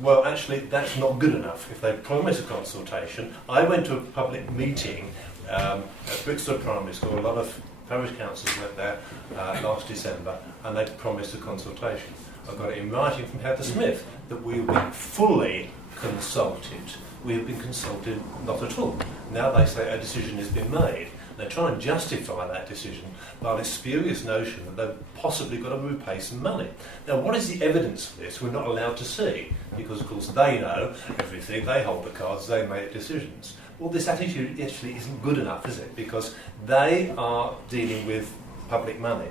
Well, actually, that's not good enough. If they promise a consultation, I went to a public meeting at Brixworth Primary School. A lot of parish councils went there last December, and they promised a consultation. I've got it in writing from Heather Smith that we will be fully consulted. We have been consulted not at all. Now they say a decision has been made. They try and justify that decision by this spurious notion that they've possibly got to repay some money. Now, what is the evidence for this? We're not allowed to see, because, of course, they know everything. They hold the cards. They make decisions. Well, this attitude actually isn't good enough, is it? Because they are dealing with public money.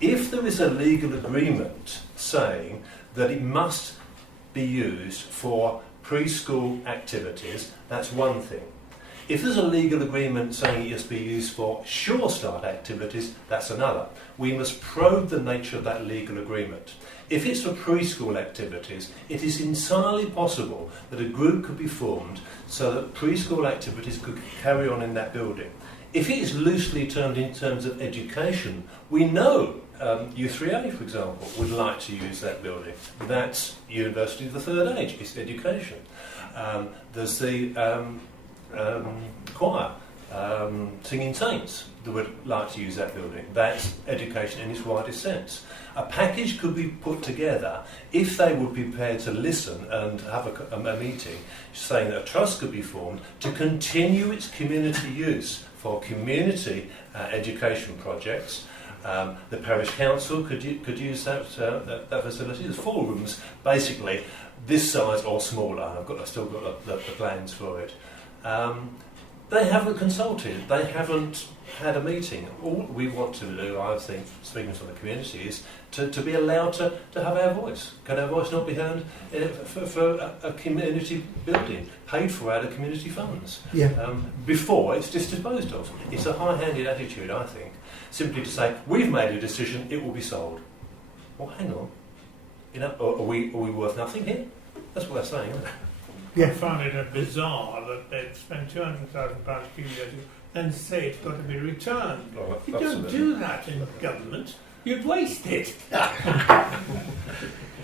If there is a legal agreement saying that it must be used for preschool activities, that's one thing. If there's a legal agreement saying it must be used for Sure Start activities, that's another. We must probe the nature of that legal agreement. If it's for preschool activities, it is entirely possible that a group could be formed so that preschool activities could carry on in that building. If it is loosely termed in terms of education, we know U3A, for example, would like to use that building. That's University of the Third Age, it's education. There's the choir, Singing Saints, that would like to use that building. That's education in its widest sense. A package could be put together if they would be prepared to listen and have a meeting saying that a trust could be formed to continue its community use for community education projects. The parish council could use that facility. There's 4 rooms, basically this size or smaller. I've still got the plans for it. They haven't consulted. They haven't had a meeting. All we want to do, I think, speaking for the community, is to be allowed to have our voice. Can our voice not be heard for a community building paid for out of community funds? Yeah. Before it's disposed of. It's a high-handed attitude, I think. Simply to say, we've made a decision, it will be sold. Well, hang on. Are we worth nothing here? That's what they're saying, isn't it? Yeah. I found it bizarre that they'd spent £200,000 a few years ago and say it's got to be returned. Oh, you don't do that in government. You'd waste it. Oh,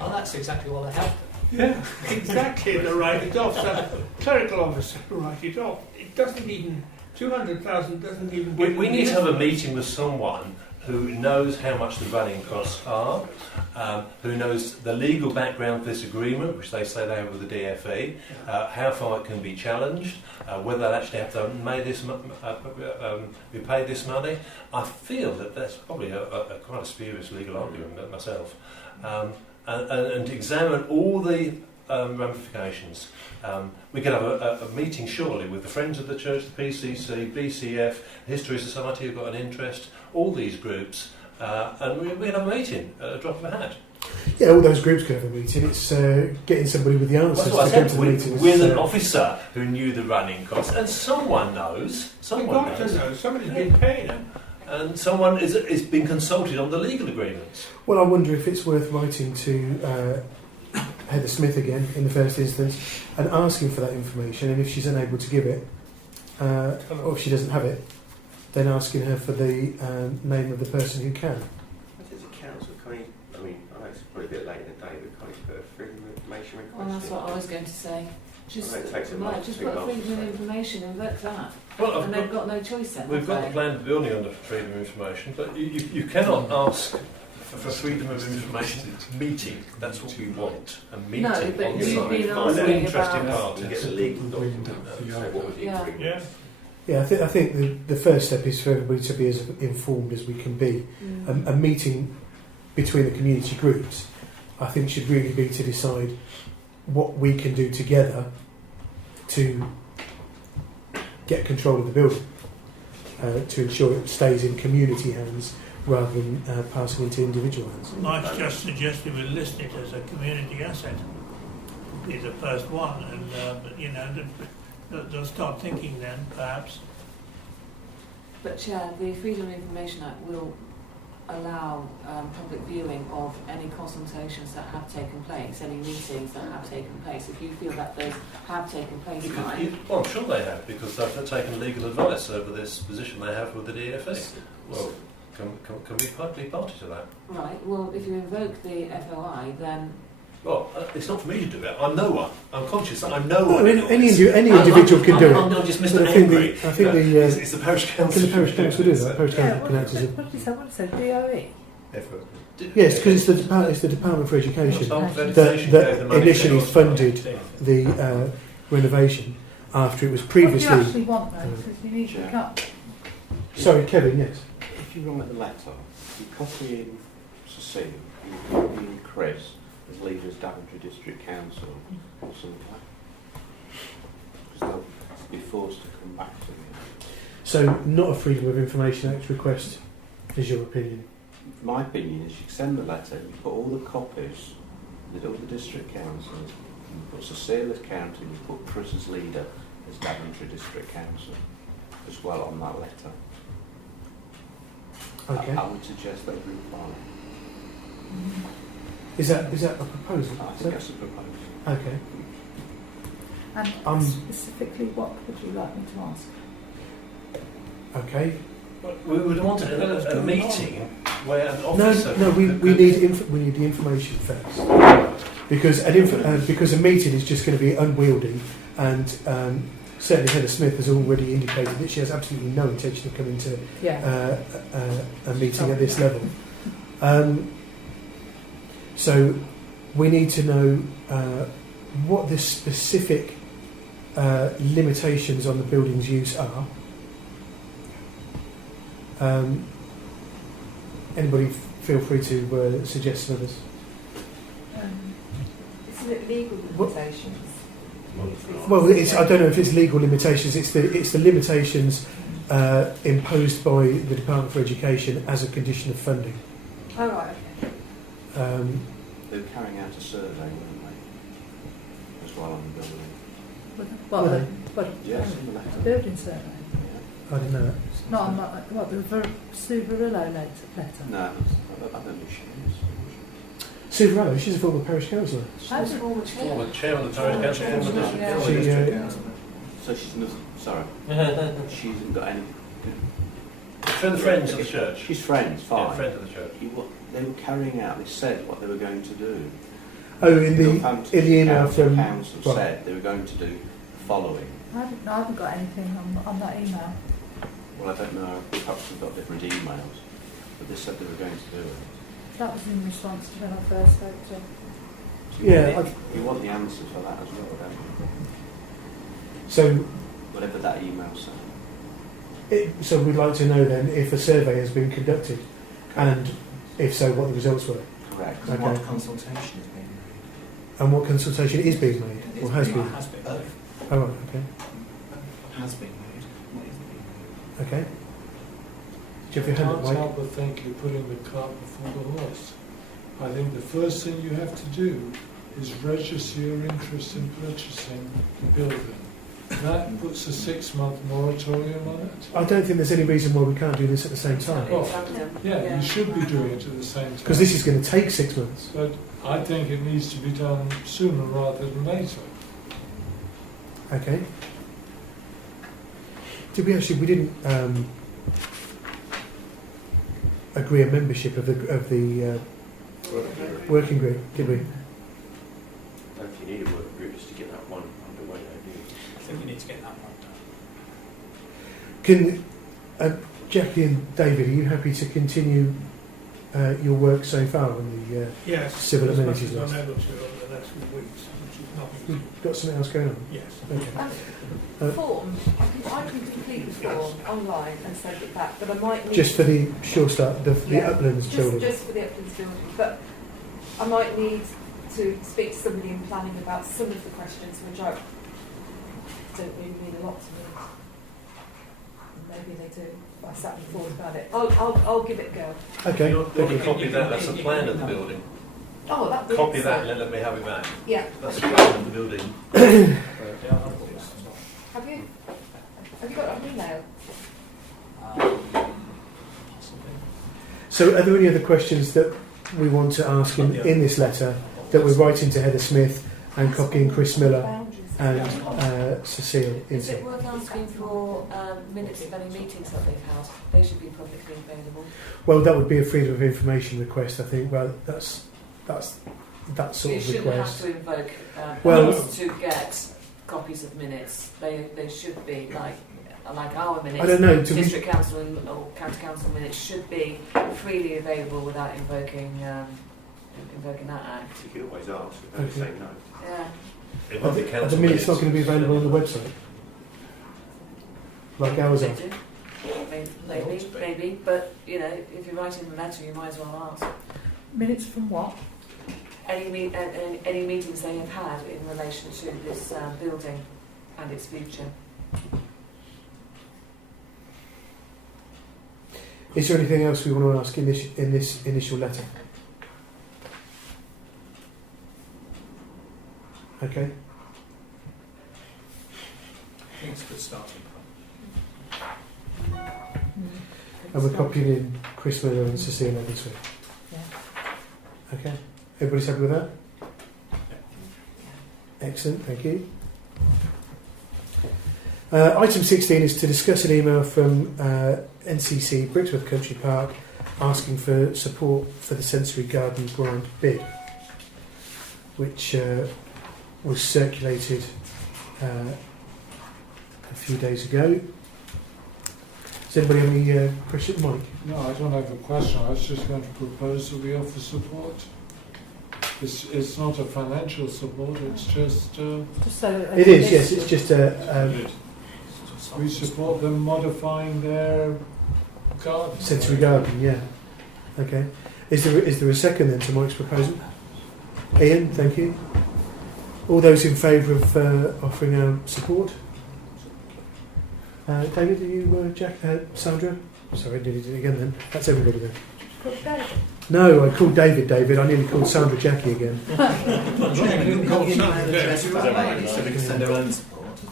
that's exactly what they have. Yeah, exactly. They write it off. So clerical officer write it off. It doesn't even, 200,000 doesn't even... We need to have a meeting with someone who knows how much the running costs are, who knows the legal background for this agreement, which they say they have with the DFE, how far it can be challenged, whether they actually have to repay this money. I feel that that's probably quite a spurious legal argument myself. And examine all the ramifications. We could have a meeting surely with the Friends of the Church, the PCC, BCF, History Society who've got an interest, all these groups, and we could have a meeting at a drop of a hat. Yeah, all those groups could have a meeting. It's getting somebody with the answers to come to the meetings. With an officer who knew the running costs, and someone knows. Someone knows. Somebody's been paying them. And someone is been consulted on the legal agreements. Well, I wonder if it's worth writing to Heather Smith again in the first instance and asking for that information, and if she's unable to give it, or if she doesn't have it, then asking her for the name of the person who can. As a council, I mean, I know it's probably a bit late in the day, but can you put a freedom of information request? Well, that's what I was going to say. Just put freedom of information and vote that. Well, and they've got no choice then. We've got the plan of building under freedom of information, but you cannot ask for freedom of information meeting. That's what we want. A meeting no, but on you've site. been Find an interesting about part to get the legal document. Yeah. Yeah, I think the first step is for everybody to be as informed as we can be. A meeting between the community groups, I think, should really be to decide what we can do together to get control of the building, to ensure it stays in community hands rather than passing into individual hands. Mike's just suggested we list it as a community asset. Is the first one, and you know, they'll start thinking then, perhaps. But Chair, the Freedom of Information Act will allow public viewing of any consultations that have taken place, any meetings that have taken place. If you feel that those have taken place, Well, I'm sure they have, because they've taken legal advice over this position they have with the DFE. Well, can we partly party to that? right, well, if you invoke the FOI, then... Well, it's not for me to do it. I'm no one. I'm conscious that I'm no one. Any individual can do it. I'm just Mr. I think Angry. I think it's the parish council. Can the parish council do that? Parish council can act as a... What did you say? DOE? Yes, because it's the Department for Education That that initially funded the renovation after it was previously... What do you actually want though? Because you need to cut. Sorry, Kevin, yes. If you write the letter, you copy in Cecile, you copy in Chris as leaders Daventry District Council or something like that. Because they'll be forced to come back to me. So, not a Freedom of Information Act request, is your opinion? My opinion is you send the letter, you put all the copies with all the district councils, you put Cecile as county, you put Chris as leader as Daventry District Council as well on that letter. Okay. I would suggest that we reply. Is that a proposal? I think that's a proposal. Okay. And specifically, what would you like me to ask? Okay. We would want a meeting where an officer... No, we need the information first. Because because a meeting is just going to be unwieldy, and certainly Heather Smith has already indicated that she has absolutely no intention of coming to a meeting at this level. So we need to know what the specific limitations on the building's use are. Anybody feel free to suggest some others? Isn't it legal limitations? Well, I don't know if it's legal limitations. It's the limitations imposed by the Department for Education as a condition of funding. Oh, right, okay. They were carrying out a survey, weren't they? As well on the building. What? Yes, in the letter. A building survey? I didn't know that. Not on what, the Sue Varillo letter? No, I don't know who she is. Sue Rowe, she's a former parish councillor. She's former chair of the parish council. So she's not, sorry. She hasn't got any... Friends of the church. She's friends, fine. Yeah, friend of the church. They were carrying out, they said what they were going to do. Oh, in the email from... Council said they were going to do the following. I haven't got anything on that email. Well, I don't know, perhaps we've got different emails, but they said they were going to do it. That was in response to when I first spoke to her. You want the answer for that as well, don't you? So... Whatever that email said. So we'd like to know then if a survey has been conducted, and if so, what the results were. Correct. Okay. What consultation is being made? And what consultation is being made, or has been? Oh, right, okay. Has been made. What is being made? Okay. Do you have your hand up, Can't Mike? help but think you're putting the cart before the horse. I think the first thing you have to do is register your interest in purchasing the building. That puts a 6-month moratorium on it. I don't think there's any reason why we can't do this at the same time. Well, yeah, you should be doing it at the same time. Because this is going to take 6 months. But I think it needs to be done sooner rather than later. Okay. We didn't agree a membership of the working group, did we? I don't think you need a working group just to get that one underway, do you? I think we need to get that one done. Can Jackie and David, are you happy to continue your work so far on the Yes, civil as much amenities as I'm list? able to over the next few weeks, which is not... You've got something else going on? Yes. Okay. Form, I can complete the form online and send it back, but I might need... Just for the Shore Start, the Uplands building? Just for the Uplands building, but I might need to speak to somebody in planning about some of the questions which don't really mean a lot to me. Maybe they do. I sat and thought about it. I'll give it a go. Okay. You want to copy that? That's a plan of the building. Oh, that'd be Copy that excellent. and let me have it back. Yeah. That's a plan of the building. Have you got an email? So are there any other questions that we want to ask in this letter that we're writing to Heather Smith and copying Chris Miller and Cecile Is into? it worth asking for minutes of any meetings that they've had? They should be publicly available. Well, that would be a freedom of information request, I think. Well, that's that sort You of shouldn't request. have to invoke Well- to get copies of minutes. They should be like our minutes. I don't know. District council or county council minutes should be freely available without invoking that act. You can always ask if they say no. Yeah. Are the minutes not going to be available on the website? Like ours are? Maybe, but you know, if you're writing the letter, you might as well ask. Minutes from what? Any meetings they have had in relation to this building and its future. Is there anything else we want to ask in this initial letter? Okay. I think it's a good starting point. And we're copying in Chris Miller and Cecile Edwardsworth. Yeah. Okay. Everybody's happy with that? Excellent, thank you. Item 16 is to discuss an email from NCC Brixworth Country Park asking for support for the sensory garden grant bid, which was circulated a few days ago. Does anybody have any question, Mike? No, I don't have a question. I was just going to propose that we offer support. It's not a financial support, it's just... it is, yes, it's just we support them modifying their garden. sensory garden, yeah. Okay. Is there a second then to Mike's proposal? Ian, thank you. All those in favour of offering our support? David, are you, Sandra? Sorry, I did it again then. That's everybody then. No, I called David. I nearly called Sandra Jackie again.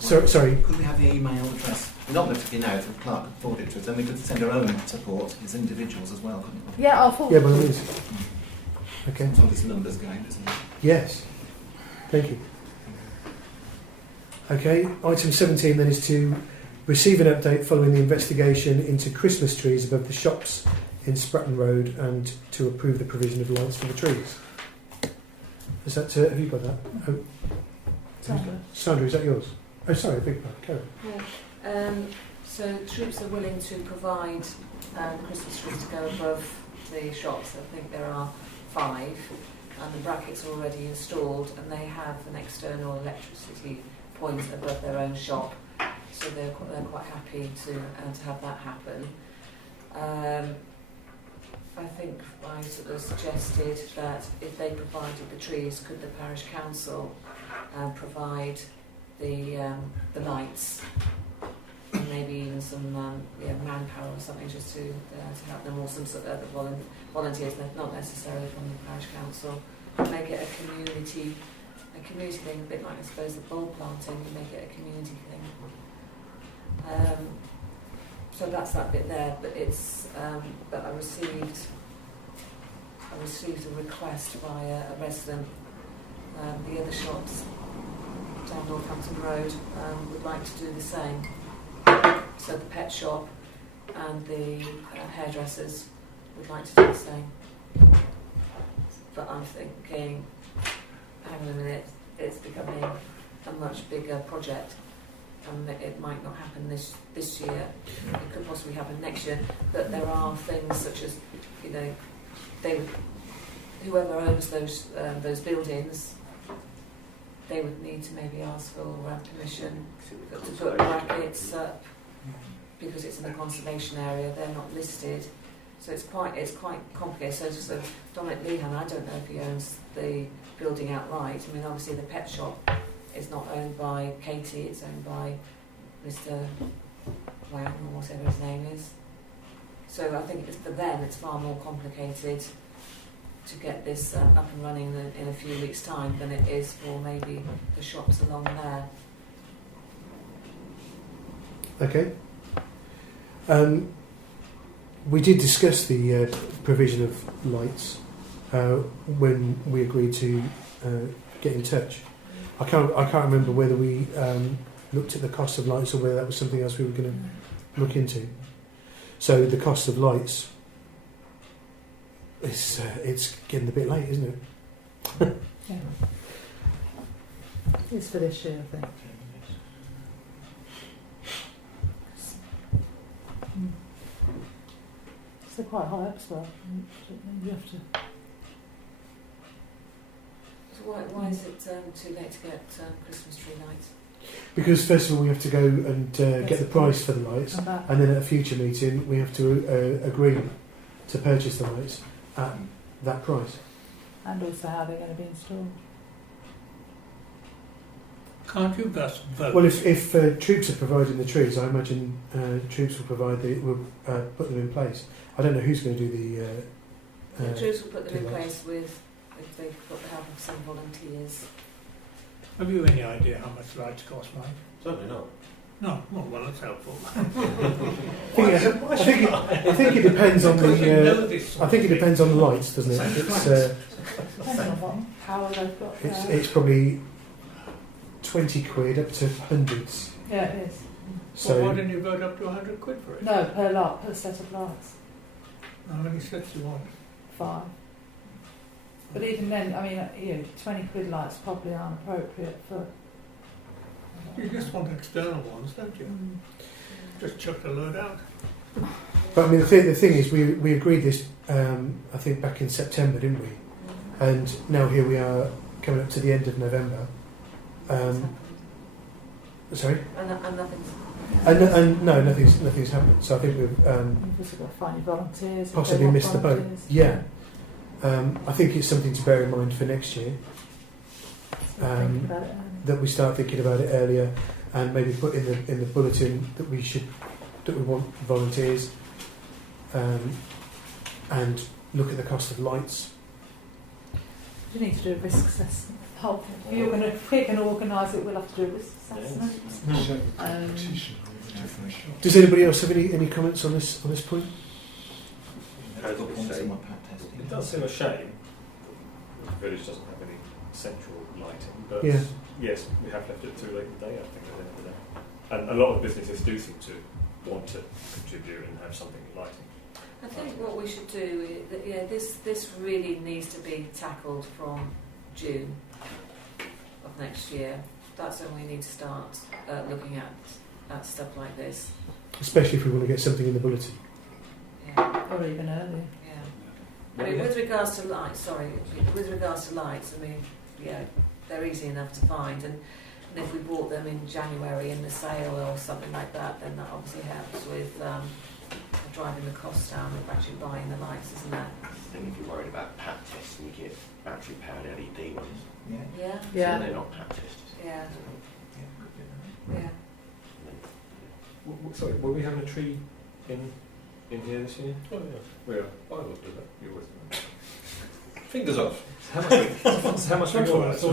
Sorry. Could we have the email address? Not that the clerk could forward it to us, then we could send our own support as individuals as well, couldn't we? Yeah, I'll forward Yeah, by all means. Okay. That's all this numbers game, isn't it? Yes. Thank you. Okay, item 17 then is to receive an update following the investigation into Christmas trees above the shops in Spratton Road and to approve the provision of lights for the trees. Is that, have you got that? Oh. Sandra, is that yours? Oh, sorry, big part. Carry on. Yeah. So troops are willing to provide Christmas trees to go above the shops. I think there are 5, and the brackets are already installed, and they have an external electricity point above their own shop, so they're quite happy to have that happen. I think I sort of suggested that if they provided the trees, could the parish council provide the lights, and maybe even some manpower or something just to help them, or some sort of other volunteers, not necessarily from the parish council, and make it a community thing, a bit like I suppose the bulb planting, you make it a community thing. So that's that bit there, but it's but I received a request by a resident. The other shops down Northampton Road would like to do the same. So the pet shop and the hairdressers would like to do the same. But I'm thinking, hang on a minute, it's becoming a much bigger project, and it might not happen this year. It could possibly happen next year. But there are things such as, you know, whoever owns those buildings, they would need to maybe ask for permission to put brackets up, because it's in the conservation area. They're not listed, so it's quite complicated. So just Dominic Lehan, I don't know if he owns the building outright. I mean, obviously the pet shop it's not owned by Katie, it's owned by Mr. Wang or whatever his name is. So I think for them it's far more complicated to get this up and running in a few weeks' time than it is for maybe the shops along there. Okay. We did discuss the provision of lights when we agreed to get in touch. I can't remember whether we looked at the cost of lights or whether that was something else we were going to look into. So the cost of lights, it's getting a bit late, isn't it? Yeah. It's for this year, I think. They're quite high up as well. You have to. So why is it too late to get Christmas tree lights? Because first of all we have to go and get the price for the lights, and then at a future meeting we have to agree to purchase the lights at that price. And also how they're going to be installed. Can't you just vote? Well, if Troops are providing the trees, I imagine Troops will put them in place. I don't know who's going to do the. Troops will put them in lights. place if they've got the help of some volunteers. Have you any idea how much lights cost, Mike? Certainly not. No, well, that's helpful. I think it depends on the. I think it depends on the lights, doesn't it? Depends on what power they've got. It's probably 20 quid up to hundreds. Yeah, it is. So Well, why didn't you vote up to 100 quid for it? No, per lot, per set of lights. How many sets do you want? 5. But even then, I mean, 20 quid lights probably aren't appropriate for. You just want external ones, don't you? Just chuck the load out. But I mean, the thing is, we agreed this, I think, back in September, didn't we? And now here we are, coming up to the end of November. Sorry? And nothing's. And no, nothing's happened. So I think we've You've also got to find your volunteers. possibly missed the boat. Yeah. I think it's something to bear in mind for next year. Think about it. That we start thinking about it earlier, and maybe put in the bulletin that we want volunteers, and look at the cost of lights. You need to do a risk assessment. If we're going to organise it, we'll have to do a risk assessment. Does anybody else have any comments on this point? It does seem a shame the village doesn't have any central lighting, but Yeah. yes, we have left it too late in the day, I think, at the end of the day. And a lot of businesses do seem to want to contribute and have something lighting. I think what we should do is that, this really needs to be tackled from June of next year. That's when we need to start looking at stuff like this. Especially if we want to get something in the bulletin. Yeah. Or even earlier. Yeah. I mean, with regards to lights, I mean, they're easy enough to find, and if we bought them in January in the sale or something like that, then that obviously helps with driving the cost down of actually buying the lights, isn't it? I think if you're worried about pat tests, you get battery-powered LED ones. Yeah. So they're not pat tested. Yeah. Yeah. Sorry, will we have a tree in here this year? Oh yeah, we are. I will do that. You're with me. Fingers off. How much we got?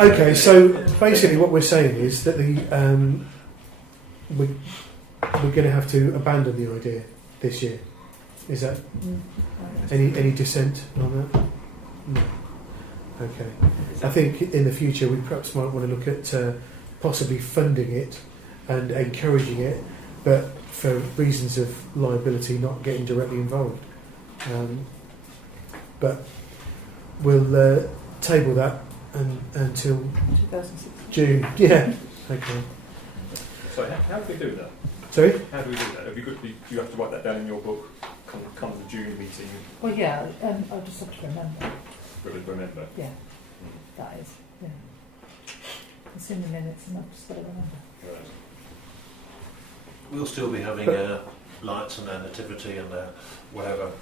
Okay, so basically what we're saying is that we're going to have to abandon the idea this year. Is that any dissent on that? No. Okay. I think in the future we perhaps might want to look at possibly funding it and encouraging it, but for reasons of liability, not getting directly involved. But we'll table that until 2016. June. Yeah. Okay. So how do we do that? Sorry? How do we do that? You have to write that down in your book. Come the June meeting. Well, yeah, I'll just have to remember. Remember. Yeah, that is. Yeah. It's in the minutes, and I've just got to remember. Right. We'll still be having lights and our nativity and whatever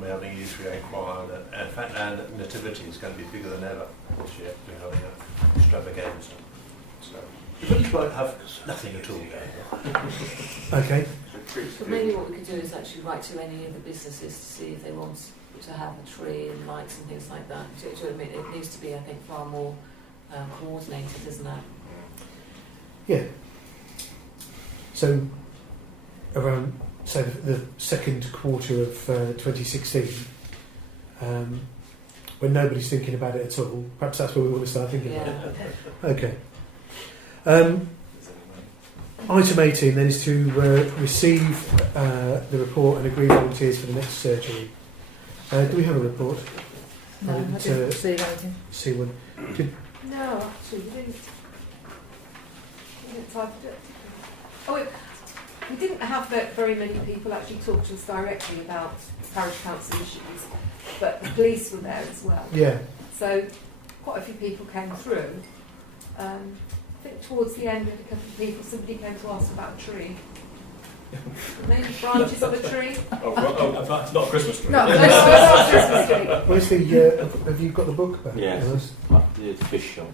We're having a youth choir, and in fact our nativity is going to be bigger than ever this year. We're having an extravaganza. So we might have nothing at all going. Okay. But maybe what we could do is actually write to any of the businesses to see if they want to have a tree and lights and things like that. To admit, it needs to be, I think, far more coordinated, isn't it? Yeah. So around, say, the second quarter of 2016, when nobody's thinking about it at all, perhaps that's where we want to start thinking about it. Okay. Item 18 then is to receive the report and agree volunteers for the next surgery. Do we have a report? No, I didn't see anything. See one. No, actually, we didn't type it. Oh, we didn't have very many people actually talk to us directly about parish council issues, but the police were there as well. Yeah. So quite a few people came through. I think towards the end, we had a couple of people. Somebody came to ask about a tree. Maybe branches of a tree. It's not a Christmas tree. No, it's not a Christmas tree. Where's the? Have you got the book back? Yes, the fish shop.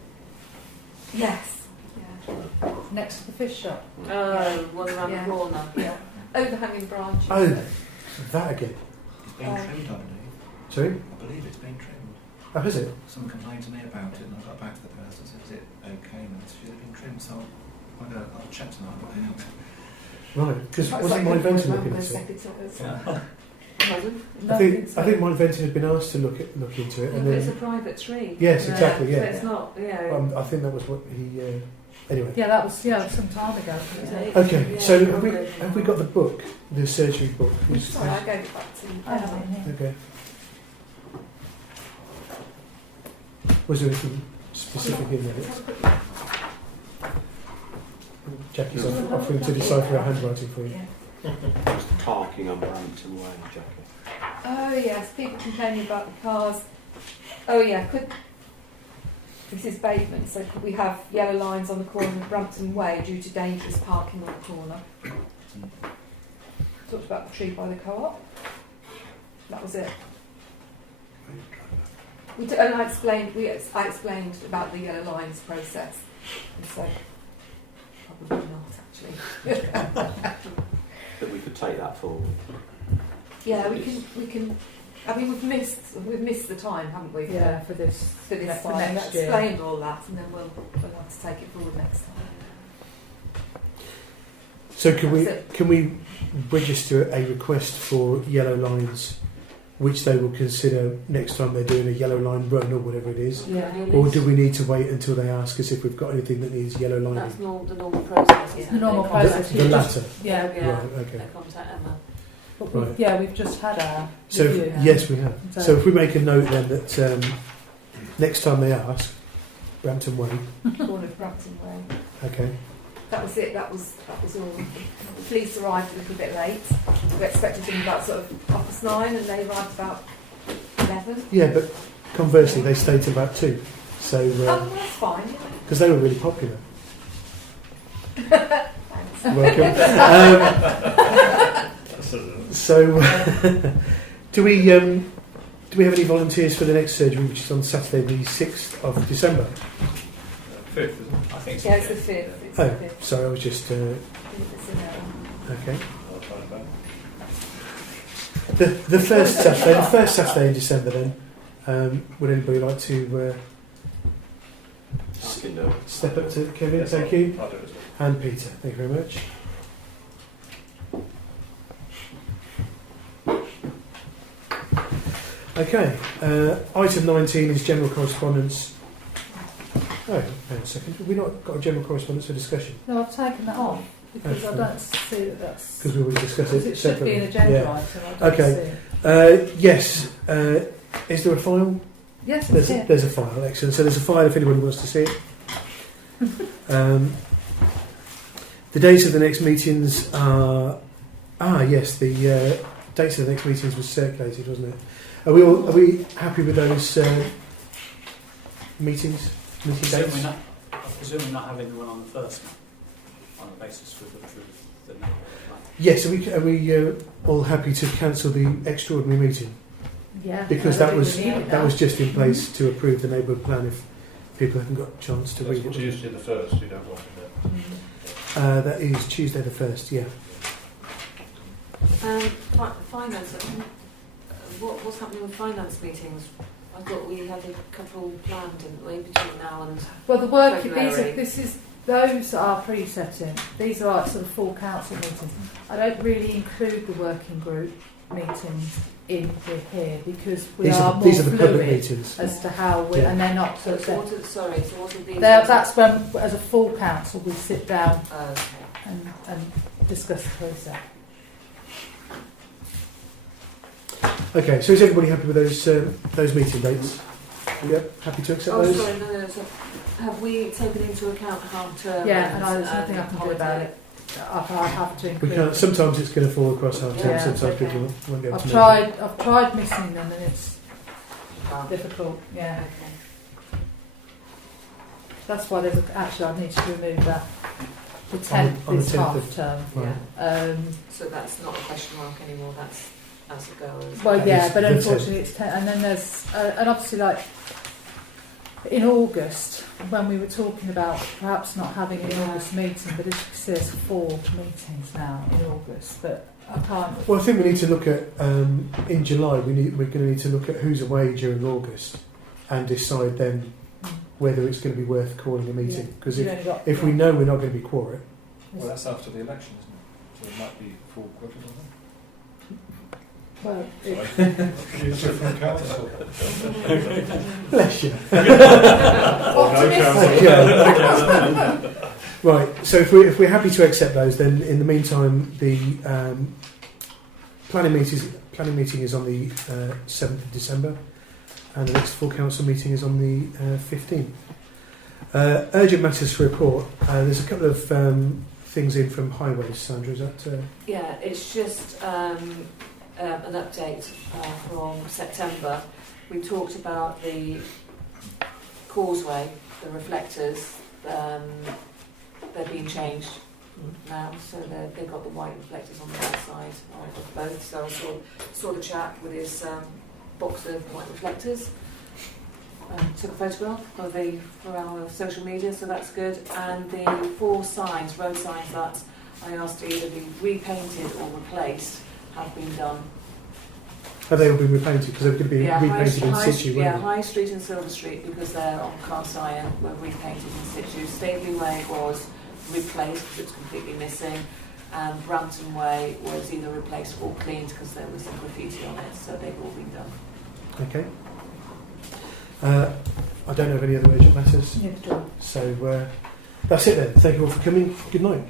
Yes. Yeah. Next to the fish shop. Oh, one around the corner. Yeah. Overhanging branches. Oh, that again. It's been trimmed, I believe. Sorry? I believe it's been trimmed. Oh, has it? Someone complained to me about it, and I got back to the person and said, "Is it okay?" And they said, "It's been trimmed." So I'll check tonight what happened. Right, because wasn't my inventor looking into it? I think my inventor had been asked to look into it. Yeah, and but then, it's a private tree. Yes, exactly. So Yeah. it's not, I think that was what he. Anyway. Yeah, that was some time ago. Okay, Yeah, so probably. have we got the book, the surgery book? Sorry, I gave it back to you. I have it in here. Okay. Was there anything specific in there? Jackie's offering to decipher our handwriting for you. Just parking on Brampton Way, Jackie. Oh yes, people complaining about the cars. Oh yeah, this is pavement, so could we have yellow lines on the corner of Brampton Way due to dangerous parking on the corner? Talked about the tree by the co-op. That was it. And I explained about the yellow lines process. And so probably not actually. That we could take that forward. Yeah, we can. I mean, we've missed the time, haven't we? Yeah, for this file. next I've year. explained all that, and then we'll have to take it forward next time. So can we register a request for yellow lines, which they will consider next time they're doing a yellow line run or whatever it is? Yeah. Or do we need to wait until they ask us if we've got anything that needs yellow lining? That's the normal process. It's the normal process. The latter. Yeah. Right, okay. They contact Emma. But Right. we've just had our So review now. yes, we have. So if we make a note then that next time they ask, Brampton Way. Corner of Brampton Way. Okay. That was it. That was all. The police arrived a little bit late. We expected them about sort of 9:30, and they arrived about 11. Yeah, but conversely, they stayed till about 2. So Oh, that's fine. because they were really popular. Thanks. Welcome. So, do we have any volunteers for the next surgery, which is on Saturday, the 6th of December? 5th, isn't it? I think so. Yeah, it's the 5th. It's Oh, the 5th. sorry, I was just. It's in there. Okay. I'll try and back. The first Saturday in December. Then, would anybody like to I can do it. step up to Kevin? Yes, Thank you. I'll do it as well. And Peter, thank you very much. Okay, item 19 is general correspondence. Oh, hang on a second. Have we not got a general correspondence for discussion? No, I've taken that off because I Okay. don't see that that's. Because we will discuss Because it it should be an separately. agenda Yeah. item. I don't Okay. see it. Yes. Is there a file? Yes, it's here. There's a file. Excellent. So there's a file if anybody wants to see it. The dates of the next meetings are. Yes, the dates of the next meetings was circulated, wasn't it? Are we happy with those meetings? Meeting dates? I presume we're not having the one on the first, on the basis we've approved the number of Yes, are we all happy to cancel the extraordinary meeting? Yeah. Because that was just in place to approve the neighbourhood plan if people haven't got a chance to read it. Tuesday the 1st, you don't want it now. That is Tuesday the 1st, yeah. Finance, what's happening with finance meetings? I thought we had a couple planned, didn't we, between now and well, the work February. Those are pre-setting. These are like sort of full council meetings. I don't really include the working group meetings in here because these are more the public meetings as to how we and they're not so what are these? That's when, as a full council, we sit down okay. and discuss the process. Okay, so is everybody happy with those meeting dates? Yep, happy to accept those? Sorry, no. So have we taken into account half term? Yeah, and there's nothing I can do about it. I have to include. We can't. Sometimes it's going to fall across half term. Sometimes people won't be able to. I've tried missing them, and it's difficult. Yeah. Okay. That's why I need to remove that. The 10th is half term. Right. Yeah. So that's not a question mark anymore. That's as it goes. Well, yeah, but unfortunately it's 10. And then there's and obviously like in August when we were talking about perhaps not having an August meeting, but as you can see, there's 4 meetings now in August. But I can't. Well, I think we need to look at in July. We're going to need to look at who's away during August and decide then whether it's going to be worth calling a meeting. Because if we know we're not going to be quorate. Well, that's after the election, isn't it? So it might be full quoted on that. Well, it's different council. Bless you. Right, so if we're happy to accept those, then in the meantime, the planning meeting is on the 7th of December, and the next full council meeting is on the 15th. Urgent matters to report. There's a couple of things in from highways, Sandra. Is that? Yeah, it's just an update from September. We talked about the causeway, the reflectors. They're being changed now, so they've got the white reflectors on the right side of both. So I saw the chap with his box of white reflectors. Took a photograph for our social media, so that's good. And the 4 signs, road signs that I asked to either be repainted or replaced, have been done. Have they all been repainted? Because they're going to be repainted in situ, yeah, High Street and Silver Street, because they're on cast iron, were repainted in situ. Staveley Way was replaced because it's completely missing, and Brampton Way was either replaced or cleaned because there was some graffiti on it, so they've all been done. Okay. I don't have any other urgent matters. Yeah, so that's it then. Thank you all for coming. Good night.